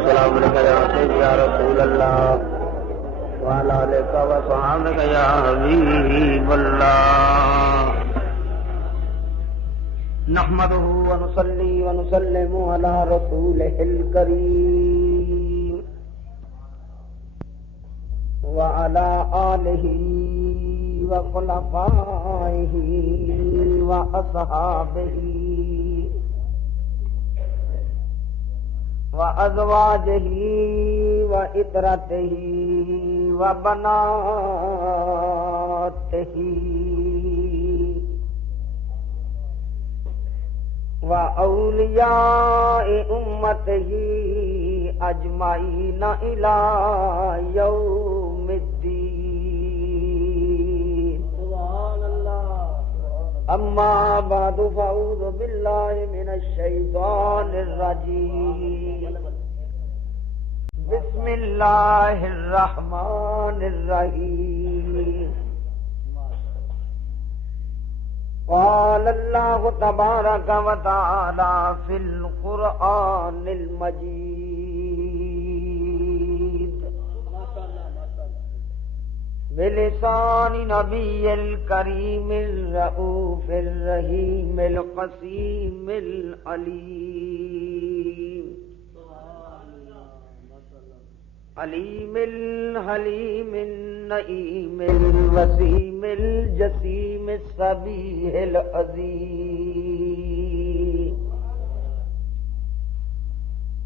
والسلام عليك يا سيدي يا رسول الله وعلى آلك وصحبك يا حبيب الله نحمده ونصلي ونسلم على رسوله الكريم وعلى آله وخلفائه وأصحابه وأزواجه وإطرته وبناته وأولياء أمته أجمعين إلى يوم الدين سبحان الله أما بعد فأعوذ بالله من الشيطان الرجيم بسم الله الرحمن الرحيم قال الله تبارك وتعالى في القرآن المجيد بلسان نبي الكريم الرؤوف الرحيم القسيم العليم عليم الحليم النعيم الوسيم الجسيم السبيح العظيم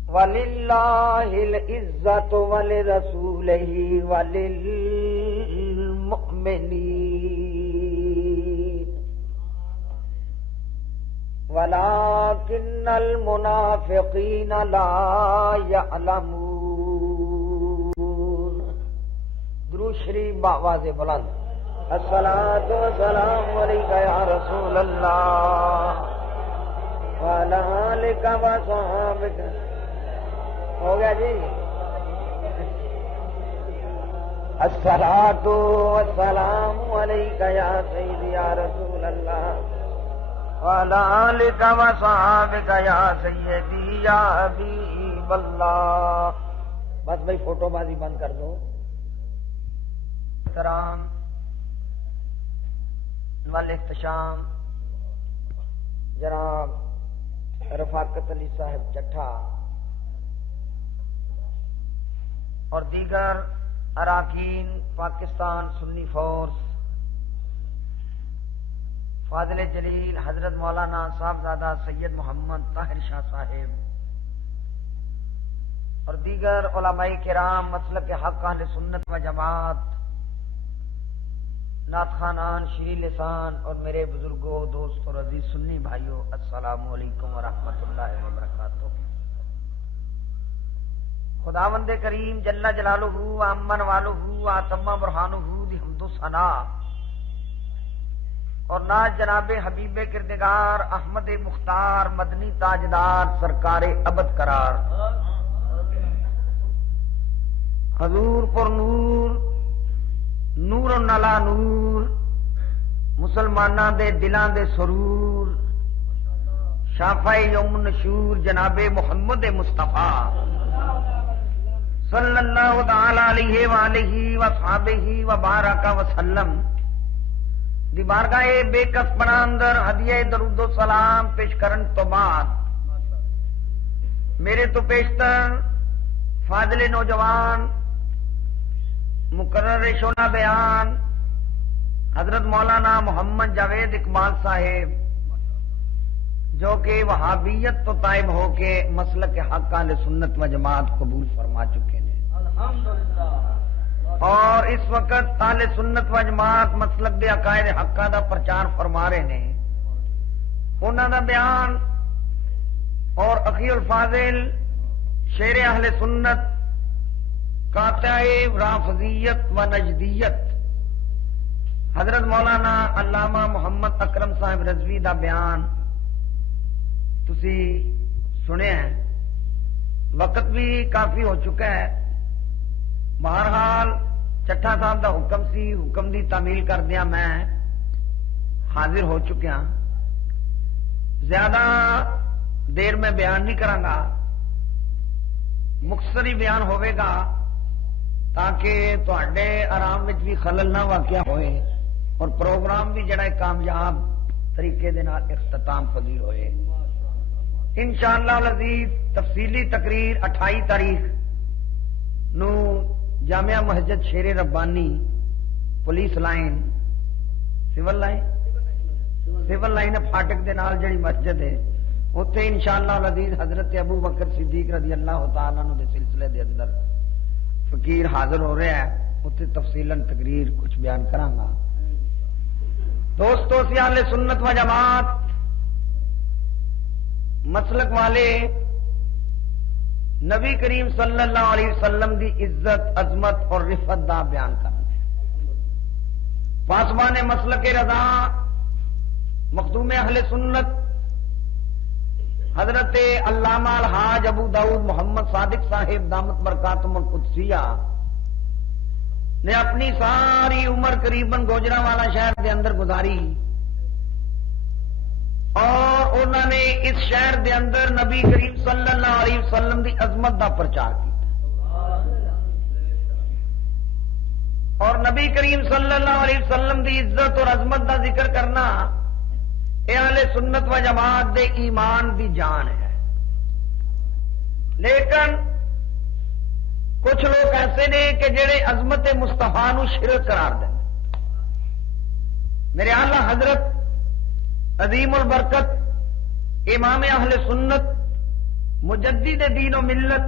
ولله العزة ولرسوله وللمؤمنين ولكن المنافقين لا يعلمون درود شریف بآواز بلند الصلاۃ والسلام علیک یا رسول اللہ وعلی آلک وصحبک ہو گیا جی الصلاۃ والسلام علیک یا سیدی یا رسول اللہ وعلی آلک وصحبک یا سیدی یا حبیب اللہ. بس بھائی فوٹو بازی بند کر دو. احترام والاحتشام جناب رفاقت علی صاحب چٹھا اور دیگر اراکین پاکستان سنی فورس فاضل جلیل حضرت مولانا صاحبزادہ سید محمد طاہر شاہ صاحب اور دیگر علماء کرام مسلک حق اہل سنت و جماعت نعت خوانان شیریں لسان اور میرے بزرگوں دوست اور عزیز سنی بھائیوں السلام علیکم ورحمۃ اللہ وبرکاتہ. خداوند کریم جل جلالہ و امن والہ و اتم برہانہ دی حمد و ثنا اور ناز جناب حبیب کردگار احمد مختار مدنی تاجدار سرکار ابد قرار حضور پر نور نور نلا نور مسلماناں دے دلاں دے سرور شافع یوم نشور جناب محمد مصطفیٰ صلی اللہ تعالی علیہ وآلہ وصحبہ وبارک وسلم دی بارگاہ بے کس بنا اندر ہدیہ درود و سلام پیش کرن تو بعد میرے تو پیشتر فاضل نوجوان مقرر شونا بیان حضرت مولانا محمد جاوید اقبال صاحب جو کہ وہابیت تو طائب ہو کے مسلک حق اہل سنت و جماعت قبول فرما چکے ہیں اور اس وقت اہل سنت و جماعت مسلک دے عقائد حقہ دا پرچار فرما رہے ہیں. انہوں دا بیان اور اخی الفاضل شیر اہل سنت قاطع رافضیت و نجدیت حضرت مولانا علامہ محمد اکرم صاحب رضوی دا بیان تسی سنے ہیں. وقت بھی کافی ہو چکا ہے. بہرحال چٹھا صاحب دا حکم سی, حکم دی تعمیل کردیا میں حاضر ہو چکیا. زیادہ دیر میں بیان نہیں کرانگا. مختصر ہی بیان ہوئے گا تاکہ تواڈے آرام وچ بھی خلل نہ واقع ہوئے اور پروگرام بھی جڑا کامیاب طریقے دے نال اختتام پذیر ہوئے انشاءاللہ العزیز۔ تفصیلی تقریر 28 تاریخ نو جامعہ مسجد Sher Rabbani police line civil line فاٹک دے نال جڑی مسجد ہے اتنے انشاءاللہ العزیز حضرت ابو بکر صدیق رضی اللہ تعالیٰ عنہ دے سلسلے دے اندر فقیر حاضر ہو رہا ہے، اتنے تفصیلاً تقریر کچھ بیان کرانگا۔ دوستو سی اہل سنت و جماعت مسلک والے نبی کریم صلی اللہ علیہ وسلم دی عزت عظمت اور رفت دا بیان کرنا پاسبان مسلک رضا مخدوم اہل سنت حضرت علامہ الحاج ابو داؤد محمد صادق صاحب دامت برکاتہم القدسیہ نے اپنی ساری عمر قریباً گوجرانوالا شہر دے اندر گزاری اور انہوں نے اس شہر دے اندر نبی کریم صلی اللہ علیہ وسلم دی عظمت دا پرچار کیا اور نبی کریم صلی اللہ علیہ وسلم دی عزت اور عظمت دا ذکر کرنا اہل سنت و جماعت دے ایمان دی جان ہے۔ لیکن کچھ لوگ ایسے نے کہ جڑے عظمت مصطفیٰ نو شرک قرار دیں۔ میرے اعلی حضرت عظیم البرکت امام اہل سنت مجدد دین و ملت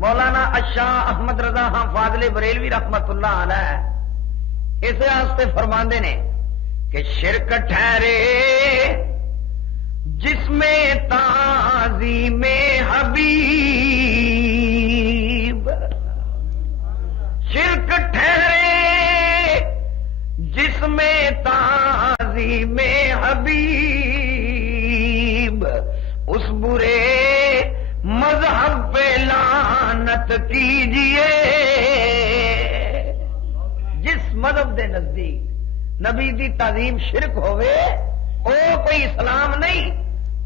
مولانا الشاہ احمد رضا خان فاضل بریلوی رحمت اللہ علیہ اس واسطے فرماندے نے کہ شرک ٹھہرے جس میں تعظیم حبیب، شرک ٹھہرے جس میں تعظیم حبیب، اس برے مذہب پہ لعنت کیجئے۔ جس مذہب دے نزدیک نبی دی تعظیم شرک ہوئے او کوئی اسلام نہیں،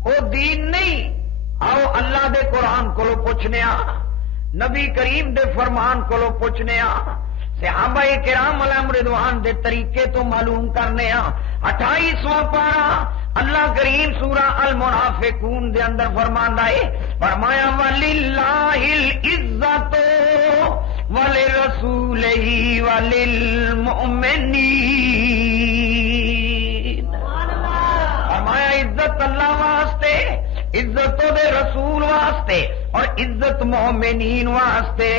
او دین نہیں۔ آؤ اللہ دے قرآن کو پوچھنے نبی کریم دے فرمان کو پوچھنے صحابہ کرام علیہم رضوان دے طریقے تو معلوم کرنے 28واں پارہ اللہ کریم سورہ المنافقون دے اندر فرماندا ہے، فرمایا وَلِلَّهِ الْعِزَّةُ وَلِرَسُولِهِ وَلِلْمُؤْمِنِينَ۔ فرمایا عزت اللہ واسطے، عزت دے رسول واسطے اور عزت مومنین واسطے۔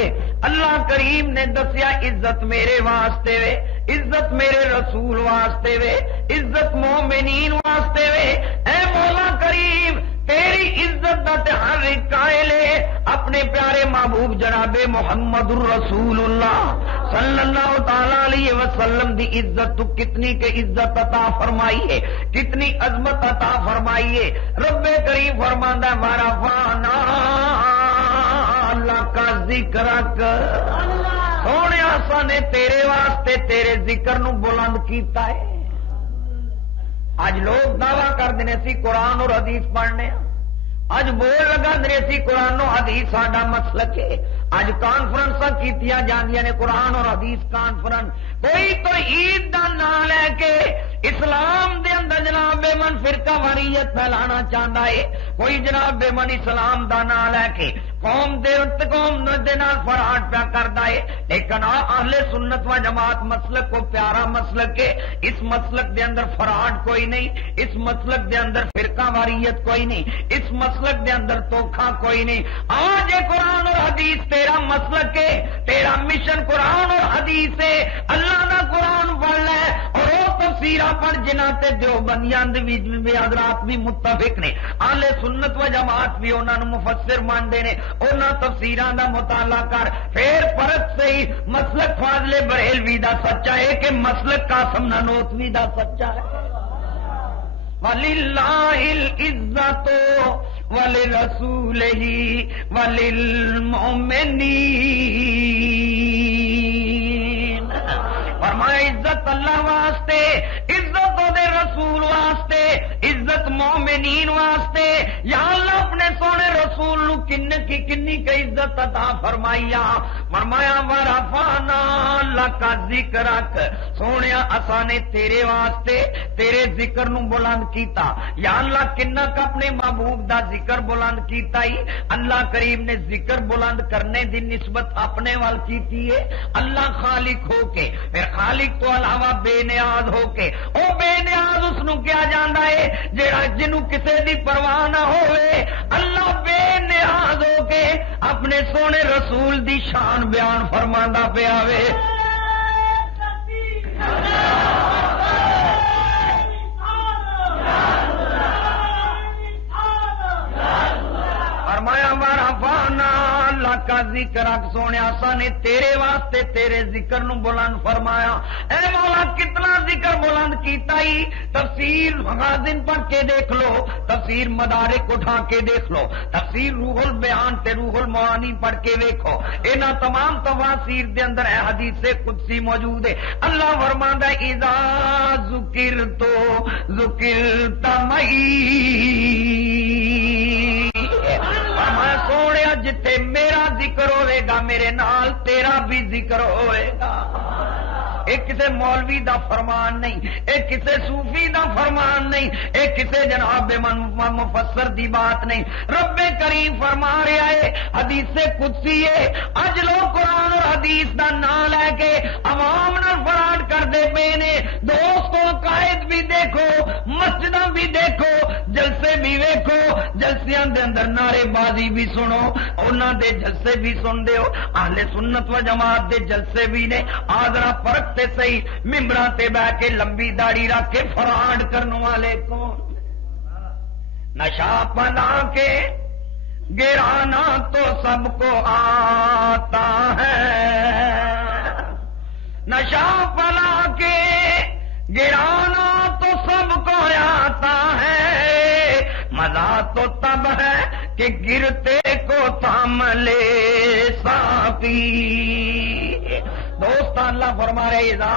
اللہ کریم نے دسیا عزت میرے واسطے وے، عزت میرے رسول واسطے وے، عزت مومنین واسطے وے۔ اے مولا کریم تیری عزت دا تے ہر ایک قائل ہے اپنے پیارے محبوب جناب محمد الرسول اللہ صلی اللہ تعالی علیہ وسلم دی عزت تو کتنی کہ عزت عطا فرمائی ہے، کتنی عظمت عطا فرمائی ہے۔ رب کریم فرماندا ہے ورفعنا لک ذکرک، سونے اساں نے تیرے واسطے تیرے ذکر نو بلند کیتا ہے۔ اج لوگ دعویٰ کرتے ہیں سی قرآن اور حدیث پڑھنے، اج بول لگا دے سی قرآن و حدیث ساڈا مسلک ہے۔ اج کانفرنساں کیتیاں جاندیاں نے قرآن اور حدیث کانفرنس، کوئی تو عید دا نام لے کے اسلام دے اندر جناب بے من فرقہ واریت پھیلانا چاہتا ہے، کوئی جناب بے من اسلام دا نام لے کے قوم دے نال فراڈ پیا کرتا ہے۔ لیکن اہل سنت و جماعت مسلک کو پیارا مسلک ہے، اس مسلک دے اندر فراڈ کوئی نہیں، اس مسلک دے اندر فرقہ واریت کوئی نہیں، اس مسلک دے اندر دھوکھا کوئی نہیں۔ آج قرآن اور حدیث تیرا مسلک ہے، تیرا مشن قرآن اور حدیث ہے، اللہ دا قرآن پڑھ لے اور وہ تفسیراں پڑھ جنہ تے دیوبندیاں دے بھی حضرات بھی متفق نے، اہل سنت و جماعت بھی انہاں نوں مفسر مانتے ہیں، انہاں تفسیراں دا مطالعہ کر، پھر پرت سے ہی مسلک فاضل بریلوی دا سچا ہے کہ مسلک قاسم نانوتوی دا سچا ہے۔ وَلِلَّهِ الْعِزَّةُ وَلِرَسُولِهِ وَلِلْمُؤْمِنِينَ۔ فرمایا عزت اللہ واسطے، عزت دے رسول واسطے، عزت مومنین واسطے۔ یا اللہ اپنے سونے رسول نو کن ویکھی کنی کی عزت عطا فرمائی آ فرمایا ورفعنا لک ذکرک سونیا اساں نے تیرے واسطے تیرے ذکر نو بلند کیتا یا اللہ کنا ک اپنے محبوب دا ذکر بلند کیتا ہی اللہ کریم نے ذکر بلند کرنے دی نسبت اپنے وال کیتی ہے اللہ خالق ہو کے پھر خالق تو علاوہ بے نیاز ہو کے او بے نیاز اس نو کیا جاندا ہے جڑا جنوں کسے دی پرواہ نہ ہوئے اللہ بے نیاز ہو کے اپنے سونے رسول دی شان بیان فرماندا پیا وے فرمایا ورفعنا لک ذکرک سونیا سا نے تیرے واسطے تیرے ذکر نو بلند فرمایا اے مولا کتنا ذکر بلند کیتا ہی تفسیر مغازن پڑھ کے دیکھ لو تفسیر مدارک اٹھا کے دیکھ لو تفسیر روح البیان تے روح المعانی پڑھ کے دیکھو انہاں تمام تفاسیر دے اندر اے حدیث قدسی موجود ہے اللہ فرماندا ہے اذا ذکرت ذکرت معی فرمایا سونیا جتھے میرا ذکر ہوئے گا میرے نال تیرا بھی ذکر ہوئے گا ایک کسے مولوی دا فرمان نہیں ایک کسے صوفی دا فرمان نہیں ایک کسے جناب مفسر دی بات نہیں رب کریم فرما رہا ہے حدیث قدسی ہے اج لوگ قرآن اور حدیث دا نام لے کے عوام نال فراڈ کر دے پے نے دوستوں قائد بھی دیکھو مسجداں بھی دیکھو جلسے بھی ویکھو جلسیاں دے اندر نعرے بازی بھی سنو انہاں دے جلسے بھی سن دیو اہل سنت و جماعت دے جلسے بھی نے آدرا فرق تے صحیح ممبراں تے بیٹھ کے لمبی داڑھی رکھ کے فراڈ کرنے والے کون نشہ پلا کے گرانا تو سب کو آتا ہے نشہ پلا کے گرانا تو سب کو آتا ہے مزہ تو تب ہے کہ گرتے کو تھام لے صافی دوست اللہ فرما رہے اذا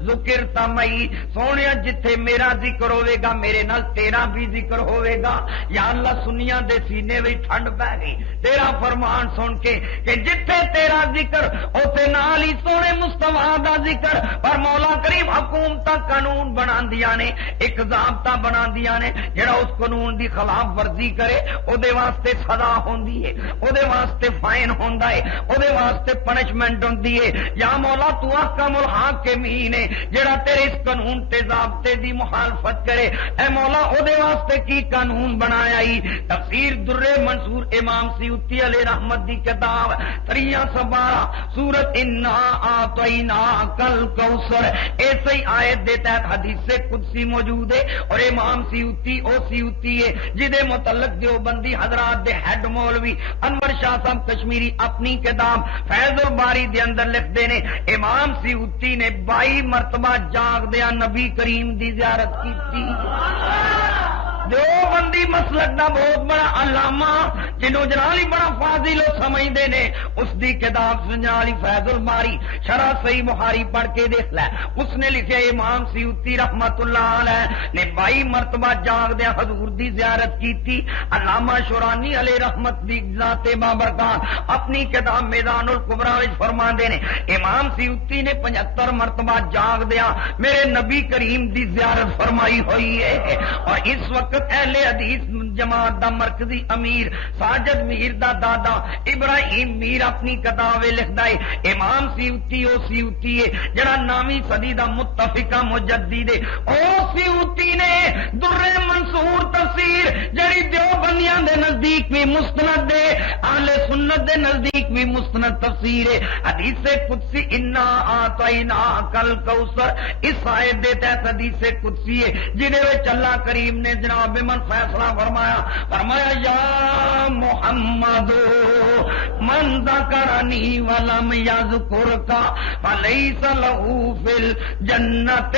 ذکرت معی سونیا جتھے میرا ذکر ہوئے گا میرے نال تیرا بھی ذکر ہوئے گا یا اللہ سنیاں دے سینے وچ ٹھنڈ پے گئی تیرا فرمان سن کے کہ جتھے تیرا ذکر اوتھے نال ہی سونے مصطفیٰ دا ذکر پر مولا کریم حکومتاں قانون بناندیاں نے ایک ضابطہ بناندیاں نے جڑا اس قانون دی خلاف ورزی کرے او دے واسطے سزا ہوندی ہے او دے واسطے فائن ہوندا ہے او دے واسطے پنشمنٹ ہوندی ہے یا مولا تو احکم الحاکمین ہے جڑا تیرے اس قانون تے ضابطے دی مخالفت کرے اے مولا او دے واسطے کی قانون بنایا ہی تفسیر در منصور امام سیوطی علیہ رحمت دی کتاب 312 سورۃ انا اعطینا کل کوثر ایسے ہی آیت دے تحت حدیث قدسی موجود ہے اور امام سیوطی او سیوطی ہے جدے متعلق دیوبندی حضرات دے ہیڈ مولوی انور شاہ صاحب کشمیری اپنی کتاب فیض الباری دے اندر لکھتے ہیں امام سیوطی نے 22 مرتبہ جاگ دیا نبی کریم دی زیارت کی تھی دیوبندی مسلک دا بہت بڑا علامہ جنہوں جنالی بڑا فاضل سمجھتے نے اس دی کتاب جنالی فیض الباری شرح صحیح بخاری پڑھ کے دیکھ لے اس نے لکھے امام سیوطی رحمت اللہ علیہ نے 22 مرتبہ جاگ دیا حضور دی زیارت کی تھی علامہ شورانی علیہ رحمت دی ذات بابرکات اپنی کتاب میدان الکبریٰ وچ فرماندے نے امام سیوطی نے 75 مرتبہ جاگ دیا میرے نبی کریم دی زیارت فرمائی ہوئی ہے اور اس وقت اہل حدیث جماعت دا مرکزی امیر ساجد میر دا دادا ابراہیم میر اپنی کتاب لکھدا ہے امام سیوطی او سیوطی ہے جڑا نامی صدی دا متفقہ مجدد ہے او سیوطی نے در منصور تفسیر جڑی دیوبندیاں دے نزدیک بھی مستند ہے اہل سنت دے نزدیک بھی مستند تفسیر ہے حدیث قدسی انا اعطینا کل کوثر اس آیت دے تحت حدیث قدسی ہے جنہیں وچ اللہ کریم نے جناب من فیصلہ فرمایا یا محمد من ذکرنی ولم یذکرک فلیس له فی الجنت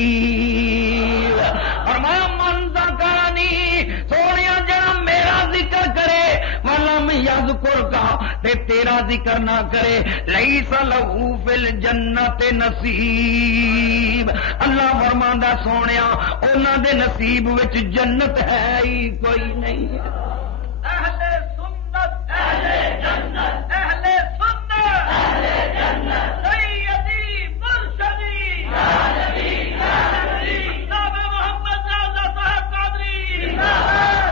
نصیب فرمایا من ذکرنی سونیا جڑا میرا ذکر کرے ولم یذکرک تے تیرا ذکر نہ کرے لیس لہو فی الجنت نصیب اللہ فرماندا سونیا انہاں دے نصیب وچ جنت ہے ہی کوئی نہیں اہل سنت اہل جنت اہل سنت اہل جنت سیدی مرشدی یا نبی یا نبی جناب محمد رضا صاحب قادری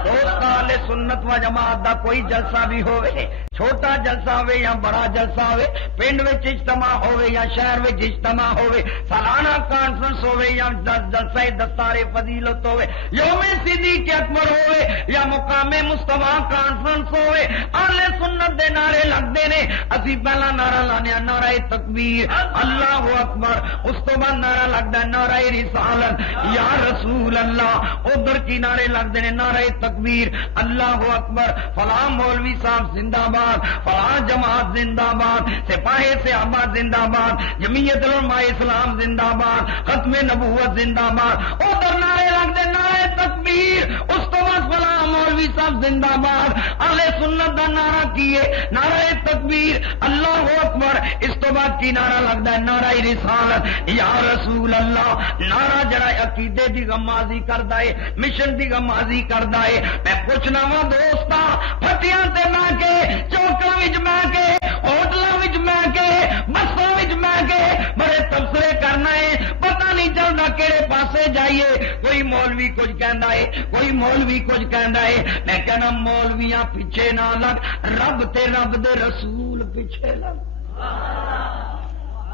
دوست اہل سنت و جماعت دا کوئی جلسہ بھی ہوئے چھوٹا جلسہ ہوئے یا بڑا جلسہ ہوئے پنڈ وچ اجتماع ہوئے یا شہر وچ اجتماع ہوئے سالانہ کانفرنس ہوئے یا جلسہ دستار فضیلت ہوئے یوم صدیق اکبر ہوئے یا مقام مصطفیٰ کانفرنس ہوئے اہل سنت دے نعرے لگتے نے اسی پہلا نعرہ لانے نعرہ تکبیر اللہ اکبر اس تو بعد نعرہ لگتا ہے نعرہ رسالت یا رسول اللہ ادھر کی نعرے لگتے ہیں نعرہ تکبیر اللہ اکبر فلاں مولوی صاحب زندہ باد فلاں جماعت زندہ باد سپاہی صحابہ زندہ باد جمعیت علماء اسلام زندہ باد ختم نبوت زندہ باد ادھر نعرے لگتے نعرہ تکبیر اس تو بعد فلاں مولوی صاحب زندہ باد اہل سنت کا نعرہ کیے نعرہ تکبیر اللہ اکبر اس تو بعد کی نعرہ لگتا ہے نعرہ رسالت یا رسول اللہ نعرہ جڑا عقیدے دی غمازی کردا ہے مشن دی غمازی کردا ہے میں پوچھنا وا دوستا پھٹیاں تے میں کے چوکاں وچ میں کے ہوٹلاں وچ میں کے بساں وچ میں کے بڑے تبصرے کرنا ہے پتہ نہیں چلدا کہڑے پاسے جائیے کوئی مولوی کچھ کہندا ہے کوئی مولوی کچھ کہندا ہے میں کہنا مولویاں پیچھے نہ لگ رب تے رب دے رسول پیچھے لگ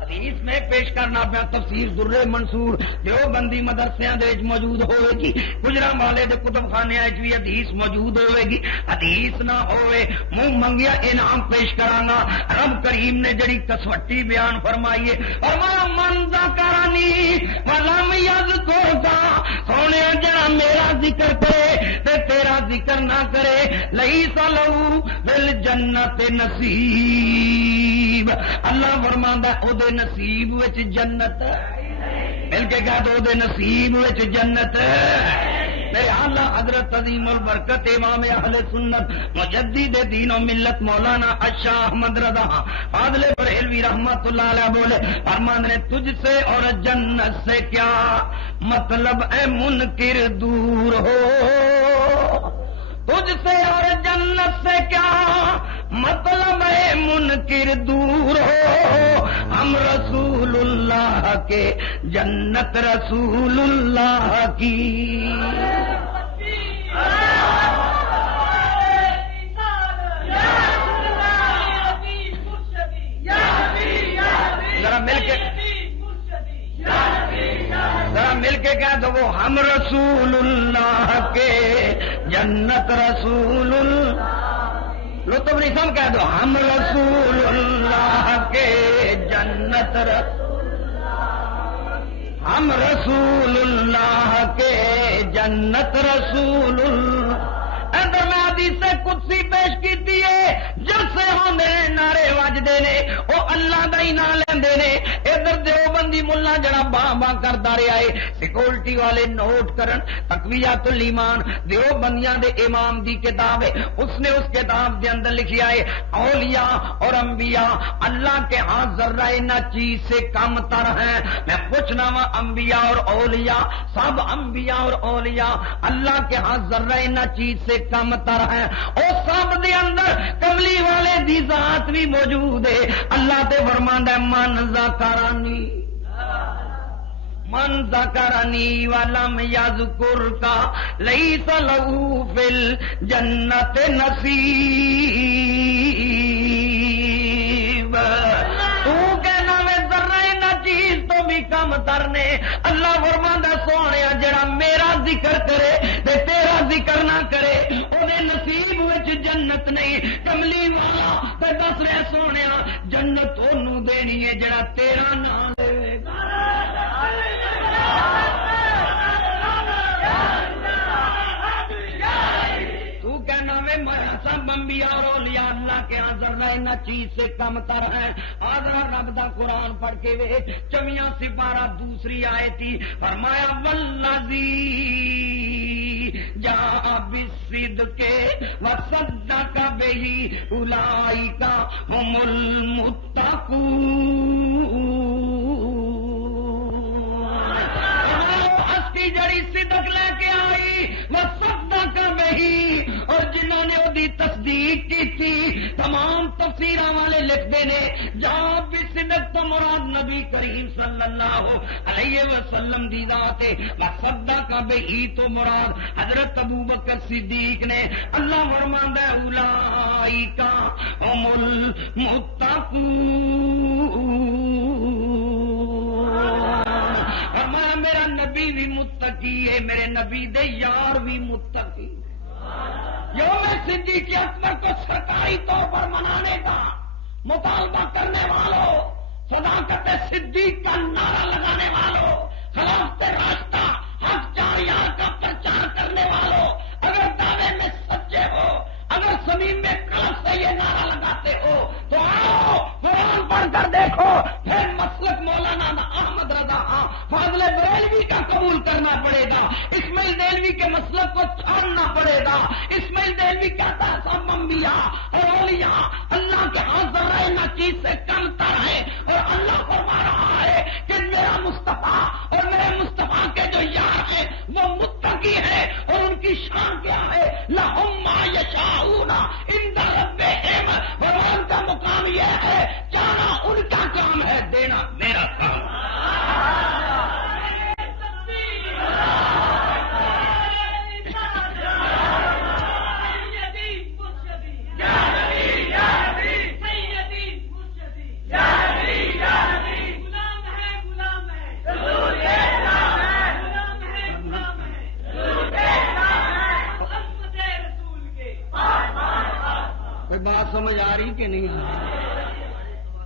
حدیث میں پیش کرنا پیا تفسیر در منصور دیوبندی مدرسیاں دے موجود ہوئے گی گجرانوالے دے کتب خانے بھی حدیث موجود ہوئے گی حدیث نہ ہوئے منہ منگیا انعام پیش کرانا رب کریم نے جڑی کسوٹی بیان فرمائیے فرمایا من ذکرنی ولم یذکرک سونے جڑا میرا ذکر کرے تے تیرا ذکر نہ کرے لیس لہو بالجنت نصیب اللہ فرماندا او دے نصیب وچ جنت مل کے کہہ دو دے نصیب وچ جنت میرے اعلیٰ حضرت عظیم البرکت امام اہل سنت مجدد دین و ملت مولانا اشاہ احمد رضا فاضل بریلوی رحمت اللہ علیہ بولے فرمان نے تجھ سے اور جنت سے کیا مطلب اے منکر دور ہو تجھ سے اور جنت سے کیا مطلب ہے منکر دور ہو ہم رسول اللہ کے جنت رسول اللہ کی ذرا مل کے کہہ دو وہ ہم رسول اللہ کے جنت رسول اللہ لطف نہیں سم کہہ دو ہم رسول اللہ کے جنت ہم رسول اللہ کے جنت رسول اللہ ادھر میں حدیث قدسی پیش کی جلسے ہوندے نعرے وجدے نے وہ اللہ دا ہی نام لیندے نے ادھر دیوبندی ملا جڑا باں باں کردا رہا ہے سیکورٹی والے نوٹ کرن تقویۃ الایمان دیوبندیاں دے امام دی کتاب ہے اس نے اس کتاب دے اندر لکھیا ہے اولیاء اور انبیاء اللہ کے ہاں ذرہ نہ چیز سے کم تر ہیں میں پوچھنا وا انبیاء اور اولیاء سب انبیاء اور اولیاء اللہ کے ہاں ذرہ نہ چیز سے کم تر ہیں اور سب دے اندر کملی والے دی ذات بھی موجود ہے اللہ تے فرماندا ہے من ذکرنی ولم یذکرک لیس لہو فی الجنت نصیب تو کہنا میں ذرہ نہ چیز تو بھی کم تر نے اللہ فرماندا سونیا جڑا میرا ذکر کرے تے تیرا ذکر نہ کرے اونے نصیب وچ جنت نہیں کملی والا تے دس رہے سونیا جنت اونوں دینی ہے جڑا تیرا نام لے گا تو کہنا میں سب انبیاء اور اولیاء اللہ کے ہاں ذرہ نہ چیز سے کم تر ہے آدھا رب دا قرآن پڑھ کے وے 24 سپارہ دوسری آیت تھی فرمایا والذی جاء بالصدق وصدق به اولئک هم المتقون. ہنس کی جڑی صدق لے کے آئی وہ صدق بہی، اور جنہوں نے وہی تصدیق کی تھی تمام تفسیراں والے لکھتے ہیں جہاں بھی صدق تو مراد نبی کریم صلی اللہ علیہ وسلم دی ذات ہے، وہ صدق بہی تو مراد حضرت ابوبکر صدیق نے۔ اللہ فرماندا ہے اولئک هم المتقون، اور میرا نبی بھی متقی ہے، میرے نبی دے یار بھی متقی۔ یوم صدیق اکبر کو سرکاری طور پر منانے کا مطالبہ کرنے والوں، صداقت صدیق کا نعرہ لگانے والوں، خلافت راستہ حق جاریار کا پرچار کرنے والوں، اگر دعوے میں سچے ہو، اگر زمین میں قلب سے یہ نعرہ لگاتے ہو تو آؤ قرآن پڑھ کر دیکھو، پھر مسلک مولانا احمد رضا فاضل بریلوی کا قبول کرنا پڑے گا، اسماعیل دہلوی کے مسلک کو چھوڑنا پڑے گا۔ اسماعیل دہلوی کہتا ہے سب انبیاء اور اولیاء اللہ کے ہاں ذرہ نہ چیز سے کم تر ہے، اور اللہ فرما رہا ہے کہ میرا مصطفیٰ اور میرے مصطفیٰ کے جو یار ہیں وہ متقی ہے، اور ان کی شان کیا ہے؟ لہم ما یشاؤون عند ربہم، قرآن کا مقام یہ ہے جانا ان کا کام ہے، دینا میرا کام۔ بات سمجھ آ رہی کہ نہیں آ رہی؟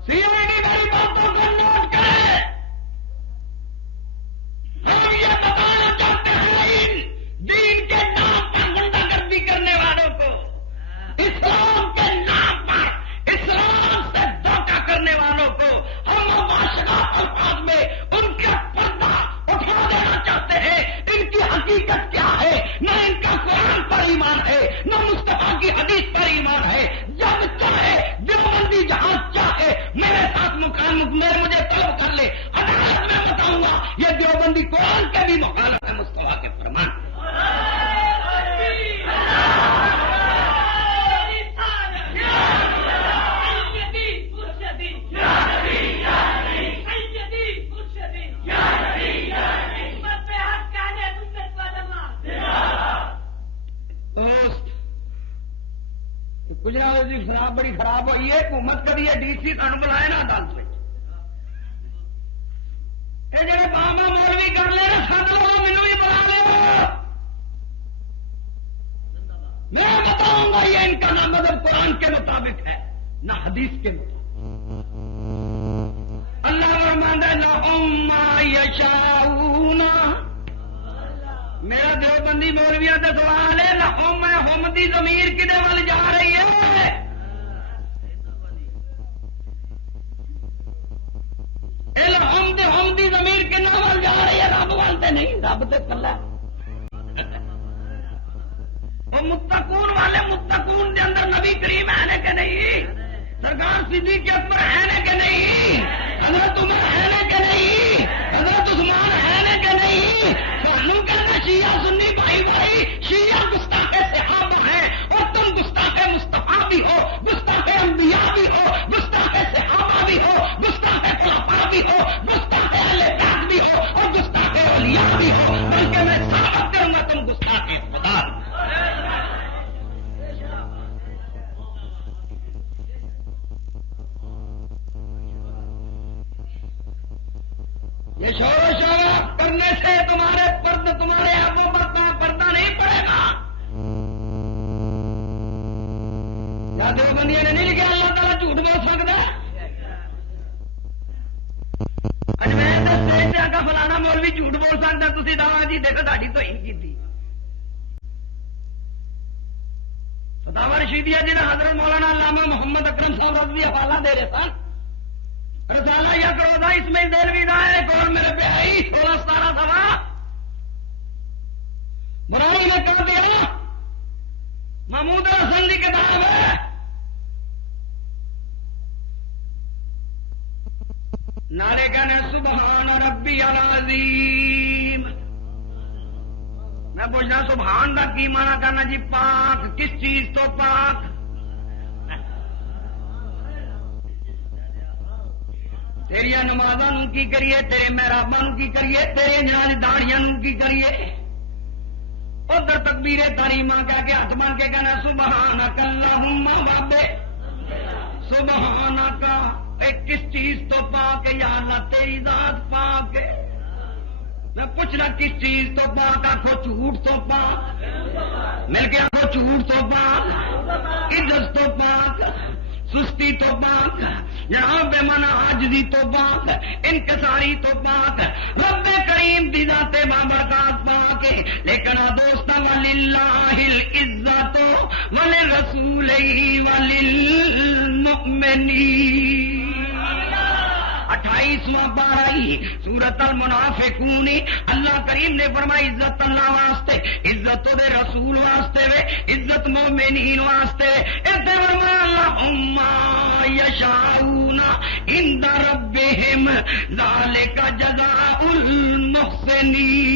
سیوٹی میری باتوں کو نوٹ کریں، ہم یہ بتانا چاہتے ہیں ان دین کے نام پر گنڈا گردی کرنے والوں کو، اسلام کے نام پر اسلام سے دھوکہ کرنے والوں کو ہم معاشرہ الفاظ میں ان کا پردہ اٹھا دینا چاہتے ہیں۔ ان کی حقیقت کیا ہے؟ نہ ان کا قرآن پر ایمان ہے، نہ مصطفیٰ کی حدیث پر ایمان ہے۔ جب چاہے دیوبندی جہاں چاہے میرے ساتھ مجھے طلب کر لے، عدالت میں بتاؤں گا یہ دیوبندی قرآن کے بھی مخالف ہے، مصطفیٰ کے فرمان۔ گجرات کی شراب بڑی خراب ہوئی ہے، حکومت کری ہے، ڈی سی سانو بلائے نا عدالت میں، یہ جڑے بابا مولوی کر لے نا سد لو، مینو بھی بلا لو، میں بتاؤں گا یہ ان کا نہ مذہب قرآن کے مطابق ہے نہ حدیث کے مطابق۔ اللہ فرماتا ہے لہم ما یشاؤون، میرا دیوبندی مولویاں کا سوال ہے لہم ہم دی ضمیر کدے ول جا رہی ہے؟ ہم دی ضمیر کن ول جا رہی ہے؟ رب والتے نہیں، رب تے کلا۔ وہ متقون والے متقون دے اندر نبی کریم ہے کہ نہیں؟ سرکار صدیق اکبر ہے کہ نہیں؟ حضرت عمر ہے کہ نہیں؟ حضرت عثمان ہے کہ نہیں؟ سانوں کہنا شیعہ سنی بھائی بھائی، شیعہ گستاخ صحابہ ہیں، اور تم گستاخ مصطفیٰ بھی ہو، گستاخ انبیاء بھی ہو، گستاخ صحابہ بھی ہو، گستاخ خلفاء بھی ہو، گستاخ اہل بیت بھی ہو، اور گستاخ اولیاء بھی ہو، بلکہ میں ثابت کروں گا تم گستاخ خدا۔ یہ شور و شراب کرنے سے تمہارے آنکھوں پر پردہ نہیں پڑے گا۔ یا دیوبندیوں نے نہیں لکھا اللہ تعالیٰ جھوٹ بول سکتا؟ اجمیر کے اسٹیج سے آگا فلانا مولوی جھوٹ بول سکتا، تھی دعوی جی دیکھو تاری تو ہی کی فتاوی رشیدیہ جنہیں حضرت مولانا علامہ محمد اکرم صاحب رضوی حوالہ دے رہے سن، رسالہ یا کروزہ اسماعیل دہلوی دا ہے، ایک اور میرے پہ آئی 16-17 سوا مراری نے کہا دیا محمود حسن کی کتاب ہے، نعرے کہنے سبحان ربی العظیم. میں پوچھنا سبحان دا کی مانا کرنا جی؟ پاک. کس چیز تو پاک؟ تیری نمازاں کی کریے، تیرے محراباں کی کریے، تیرے جان داڑیاں کی کریے. ادھر تکبیر تحریمہ کہہ کے ہاتھ بن کے کہنا سبحانک اللہم وبے سبحانک. کس چیز تو پاک ہے یا اللہ؟ تیری ذات پاک ہے. میں پوچھنا کس چیز تو پاک؟ آخو جھوٹ تو پاک. مل کے آخو جھوٹ تو پاک، عزت تو پاک، سستی تو پاک، جہاں بے منا عاجزی تو پاک، انکساری تو پاک. رب کریم دی ذات بابرکات پاک ہے. لیکن دوست وللہ العزت ولرسولہ وللمؤمنین. 28واں پارہ سورۃ المنافقون. اللہ کریم نے فرمائی عزت اللہ واسطے، عزت دے رسول واسطے وے، عزت مومنین واسطے. تے فرمایا اللہم یشاؤون عند ربہم ذالک جزاء المحسنین.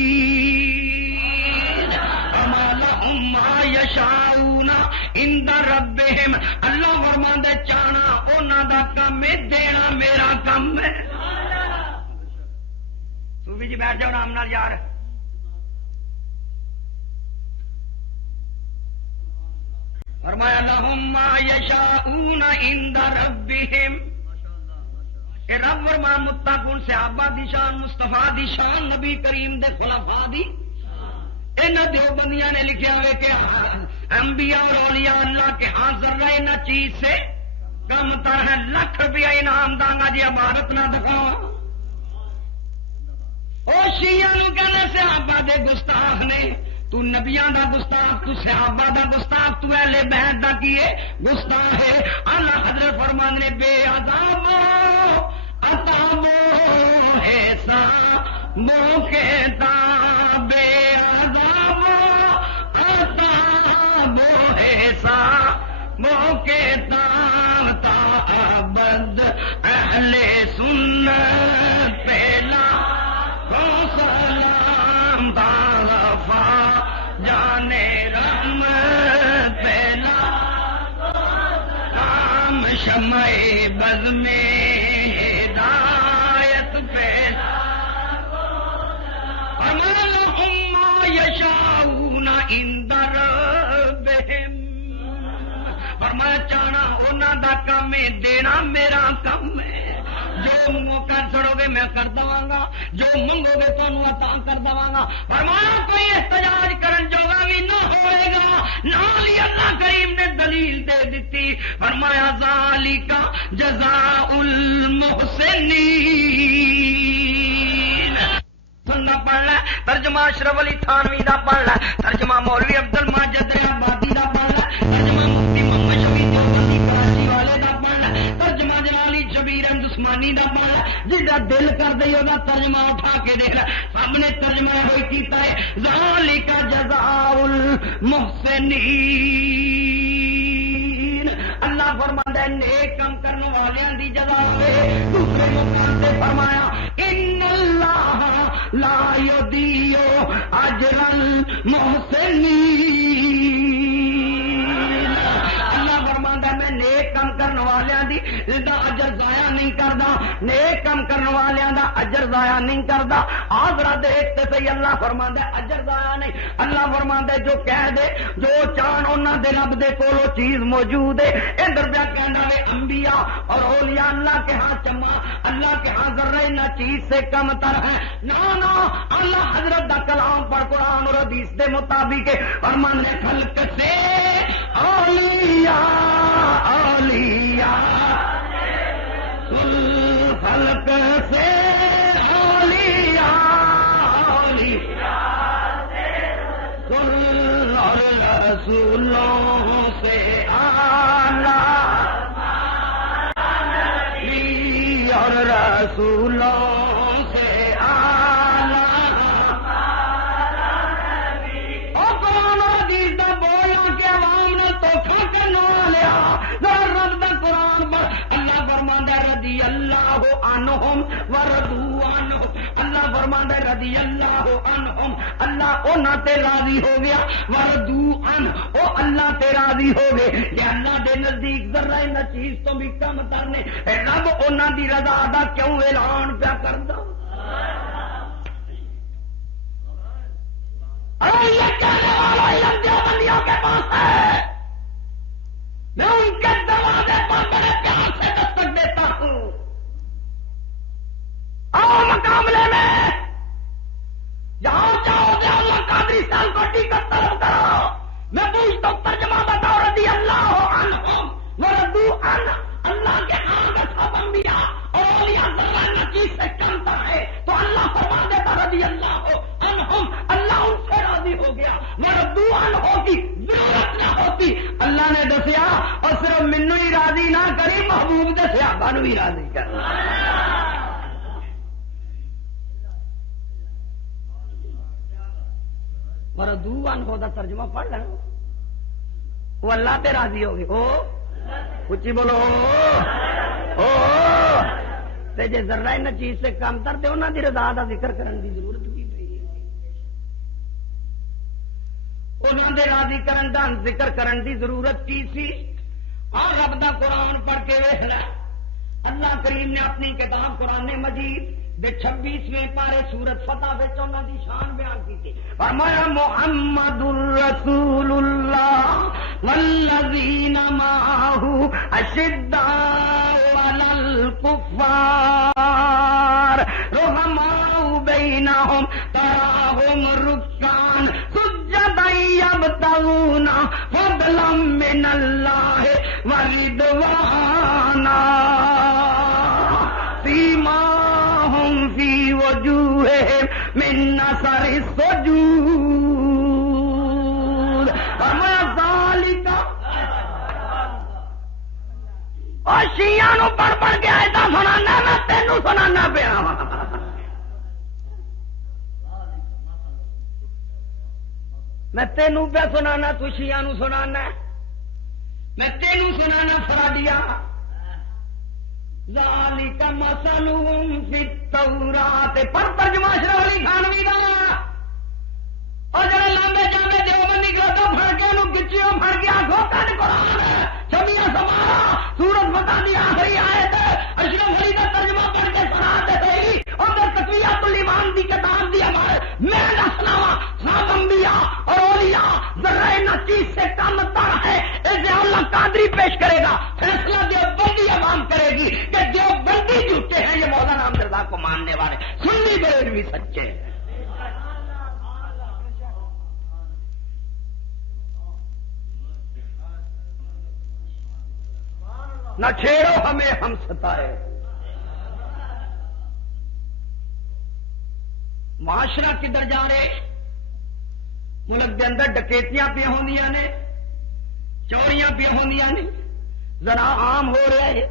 اللہم یشاؤون عند ربہم. اللہ فرماندے چاہنا انہاں دا کم ہے، دینا میرا کم ہے. صوفی جی بیٹھ جاؤ نام نال یار. فرمایا لہم ما یشاؤون عند ربہم. کہ رب فرما متقون صحابہ دی شان، مصطفیٰ دی شان، نبی کریم دے خلفاء دی. انہاں دیوبندیاں نے لکھا ہوئے کہ انبیاء اور اولیاء اللہ کے ہاں ذرہ نہ چیز سے کم تر ہے. لاکھ روپیہ انعام داں گا جی عبادت نہ دکھاواں. او شیعہ نو کہنا صحابہ دے گستاخ نے. تو نبیاں دا گستاخ، تو صحابہ دا گستاخ، تو اہل بیت دا کیے گستاخ ہے. اللہ حضرت فرمان نے بے عذابو عطابو ایسا مو کہتا بے عذابو عطابو ایسا مو کہتا تا ابد اہل سنت پہلا کو سلام تاغفا جانے رحمت پہلا نام شمع بز میں ہدایت پہلا. اللہم یشاؤون عند ربہم. فرمایا چاہنا انہاں دا کم ہے، دینا میرا کم ہے. جو موقع چھڑو گے میں کر دواں گا، جو منگو گے تو عطا کر دواں گا. فرمایا کوئی احتجاج کرن جوگا بھی نہ ہوئے گا. نال ہی اللہ کریم نے دلیل دے دیتی. فرمایا ذالک جزاء المحسنین. سننا پڑھ لے ترجمہ اشرف علی تھانوی دا پڑھ لے، ترجمہ مولوی عبد الماجد آبادی دا پڑھ لے، ترجمہ مفتی محمد شفیع دیوبندی کراچی والے دا پڑھ لے، ترجمہ جلالی شبیر احمد عثمانی دا پڑھ لے. جہاں دل کر دے وہ ترجمہ اٹھا کے دیکھ لے. سب نے ترجمہ ہوئی کیتا ہے ذالک جزاء المحسنین. اللہ فرماندا ہے نیک کام کرنے والوں دی جزا ہے. دوسرے مقام تے فرمایا ان اللہ لا یضیع اجر المحسنین. اللہ فرماندا ہے میں نیک کام کرنے والوں دی اجر ضائع نہیں کردا، نیک کام کرنے والوں دا اجر ضائع نہیں کردا. آذرا دیکھ تے صحیح اللہ فرماندا ہے اجر ضائع نہیں. اللہ فرماندا ہے جو کہہ دے جو چاہن انہاں دے رب دے کولو چیز موجود ہے. ادھر پہ کہنا ہے انبیاء اور اولیاء اللہ کے ہاں چما، اللہ کے ہاں ذرہ نہ چیز سے کم تر ہے. نہ اللہ حضرت دا کلام پر قرآن اور حدیث دے مطابق اور من نے خلق سے اولیاء اولیاء خلق سے اولیاء اولیاء اور رسولوں سے اعلیٰ اور رسولوں سے اعلیٰ. اور قرآن حدیث دا بولنا کہ عوام نے دھوکھا کرنے والے رب دا قرآن پر اللہ فرماندا رضی اللہ عنہم ورضوا عنہ. اللہ فرماندا ہے رضی اللہ عنہم، اللہ انہاں تے راضی ہو گیا. ورضوا عنہ، او اللہ تے راضی ہو گئے. کہ اللہ دے نزدیک ذرہ نہ چیز تو بھی کم کرنے، رب انہاں دی رضا دا کیوں اعلان پیا کردا؟ یہ کہنے والا علم دیوبندیوں کے پاس ہے. میں ان کے دروازے پر بڑے پیار سے دستک دیتا ہوں. آؤ مقابلے میں جہاں چاہو گے اللہ قادری سال کو ٹکٹ طلب کرو. میں پوچھتا ہوں ترجمہ بتاؤ. رضی اللہ عنہم ورضوا عنہ، اللہ کے آگے سب انبیاء اور اولیاء ذرہ نچیز سے کمتا ہے تو اللہ فرما دیتا رضی اللہ عنہم، اللہ ان سے راضی ہو گیا. ورضوا عنہ کی ضرورت نہ ہوتی. اللہ نے دسیا اور صرف مینوں ہی راضی نہ کری، محبوب دے صحابہ نوں بھی راضی کر. ورضوا عنہ دا ترجمہ پڑھ لیں. وہ اللہ تے راضی ہو گئے. او اچھی بولو. او تے جے ذرہ نہ چیز سے کم تر تے انہاں دی رضا دا ذکر کرن دی ضرورت کی پئی ہے. انہاں دے راضی کرن دا ذکر کرن دی ضرورت کی سی؟ آ رب دا قرآن پڑھ کے ویکھ لے. اللہ کریم نے اپنی کتاب قرآن مجید دے 26ویں پارے سورت فتح وچ انہاں دی شان بیان کیتی. فرمایا محمد الرسول اللہ والذین معہ اشداء علی الکفار رحماء بینہم تراہم رکعا سجدا یبتغون فضلا من اللہ ورضوانا سیماہم فی وجوہہم من اثر السجود. وما ذالک اور شیعہ نو پڑھ پڑھ کے ایسا سنانا، میں تینوں سنانا پیا. میں تینوں پہ سنانا، تو شیعہ نو سنانا. میں تینوں سنانا فراڈیا. ذالک مثلہم فی التوراۃ پر ترجمہ اشرف علی تھانوی دا. اور جڑے لامبے جامے دیوبندی گردہ پھڑ کے انہوں گچیوں پھڑ کے آنکھوں کا قرآن چھبیاں سمارا سورت بتا دی آخری آیت اشرف علی کا ترجمہ پڑھ کے سناتے صحیح. اور در تقویۃ الایمان دی کتاب دی ہمارے میں دسناوا سب انبیاء اور اولیاء ذرہ نہ چیز سے کم تر ہے. اسے اللہ قادری پیش کرے گا. فیصلہ دیوبندی عوام کرے گی کہ دیوبندی جھوٹے ہیں، یہ مولانا احمد رضا کو ماننے والے. سنی بریلوی سچے ہیں. نہ چھیڑو ہمیں ہم ستائے. معاشرہ کدھر جا رہے؟ ملک کے اندر ڈکیتیاں پہ ہوندیاں نے، چوریاں پہ ہوندیاں نے، ذرا عام ہو رہا ہے.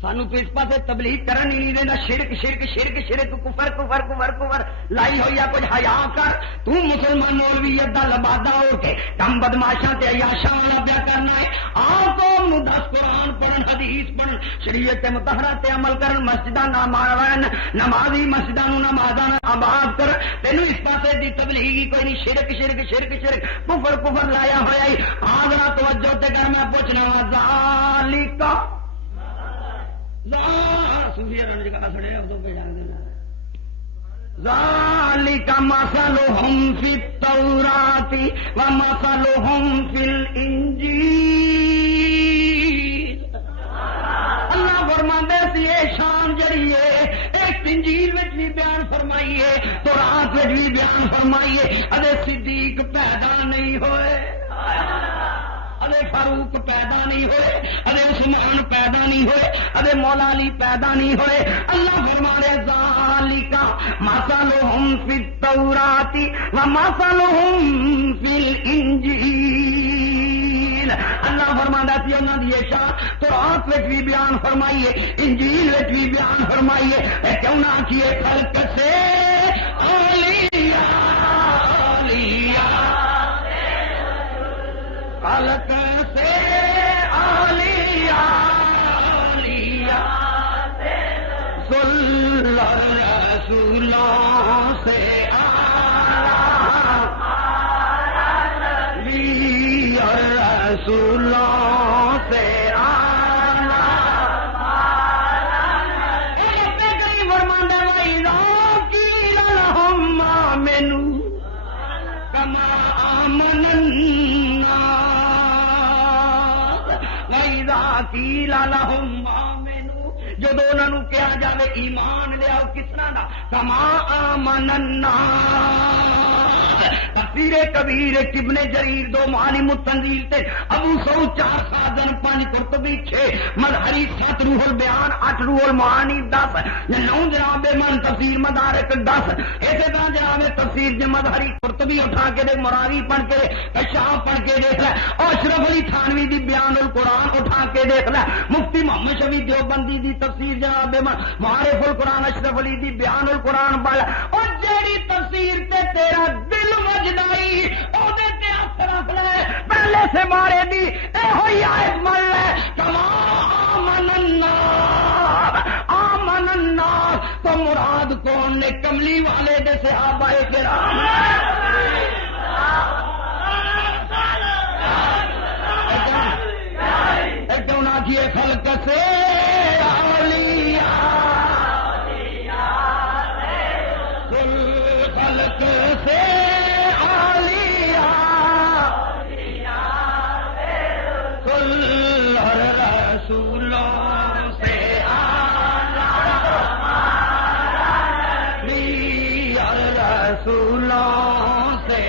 سانو تو اس پاس تبلیغ کرن ہی نہیں دینا. شرک شرک شرک شرک کفر کفر کفر کفر لائی ہوئی کچھ حیا کر. تو مسلمان مولویت دا لبادہ ہو کے کم بدماشاں تے عیاشاں والا پیا کرنا ہے. آؤ قوم نو 10 قرآن پڑھن، حدیث پڑھن، شریعت مطہرہ تے عمل کرن، مسجداں نہ مارن، نمازی مسجداں نو نمازاں آباد کر. تینوں اس پاسے دی تبلیغ ہی کوئی نہیں. شرک شرک شرک شرک کفر کفر لایا ہوا ہے. آگرہ توجہ تے کر. میں پوچھنا وا ذالک ذالک مثلہم فی التوراۃ ومثلہم فی الانجیل. اللہ فرماندے سی یہ شان جڑی ہے ایک انجیل وچ بھی بیان فرمائیے، تورات وچ بھی بیان فرمائیے. ادے صدیق پیدا نہیں ہوئے، ادے فاروق پیدا نہیں ہوئے، ادے عثمان پیدا نہیں ہوئے، ادے مولا علی پیدا نہیں ہوئے. اللہ فرما رہے ذالک مثلہم فی التوراۃ ومثلہم فی الانجیل. اللہ فرماتا سی انہاں دی شان تورات وچ بھی بیان فرمائیے، انجیل وچ بھی بیان فرمائیے. کیوں نہ کیے خلق سے اولیاء خلق سے اولیاء صلی فَإِذَا قِيلَ لَهُمْ آمِنُوا جدو انہاں نوں کہا جاوے ایمان لیاؤ کس طرح دا کما آمن الناس تفسیر کبیر ابن جریر دو معالم التنزیل تے ابو سعود 4 خازن 5 قرطبی 6 مظہری 7 روح البیان 8 روح المعانی 10 9 جناب من تفسیر مدارک 10 اسی طرح جناب تفسیر جو مظہری قرطبی اٹھا کے دے مراوی پڑھ کے کشاف پڑھ کے دیکھ لے اور اشرف علی تھانوی دی بیان القرآن اٹھا کے دیکھ لے مفتی محمد شفیع دیوبندی دی تفسیر جناب معارف القرآن اشرف علی دی بیان القرآن پڑھ اور جیڑی تفسیر تے تیرا دل وجدائی او دے تے ہاتھ رکھ لے پہلے سے مارے دی اے ہوئی آیت مل لے کما آمن الناس تو مراد کون نے کملی والے دے صحابہ کرام ایک کیے خلق سے خلق سے کل رسولوں سے رسولوں سے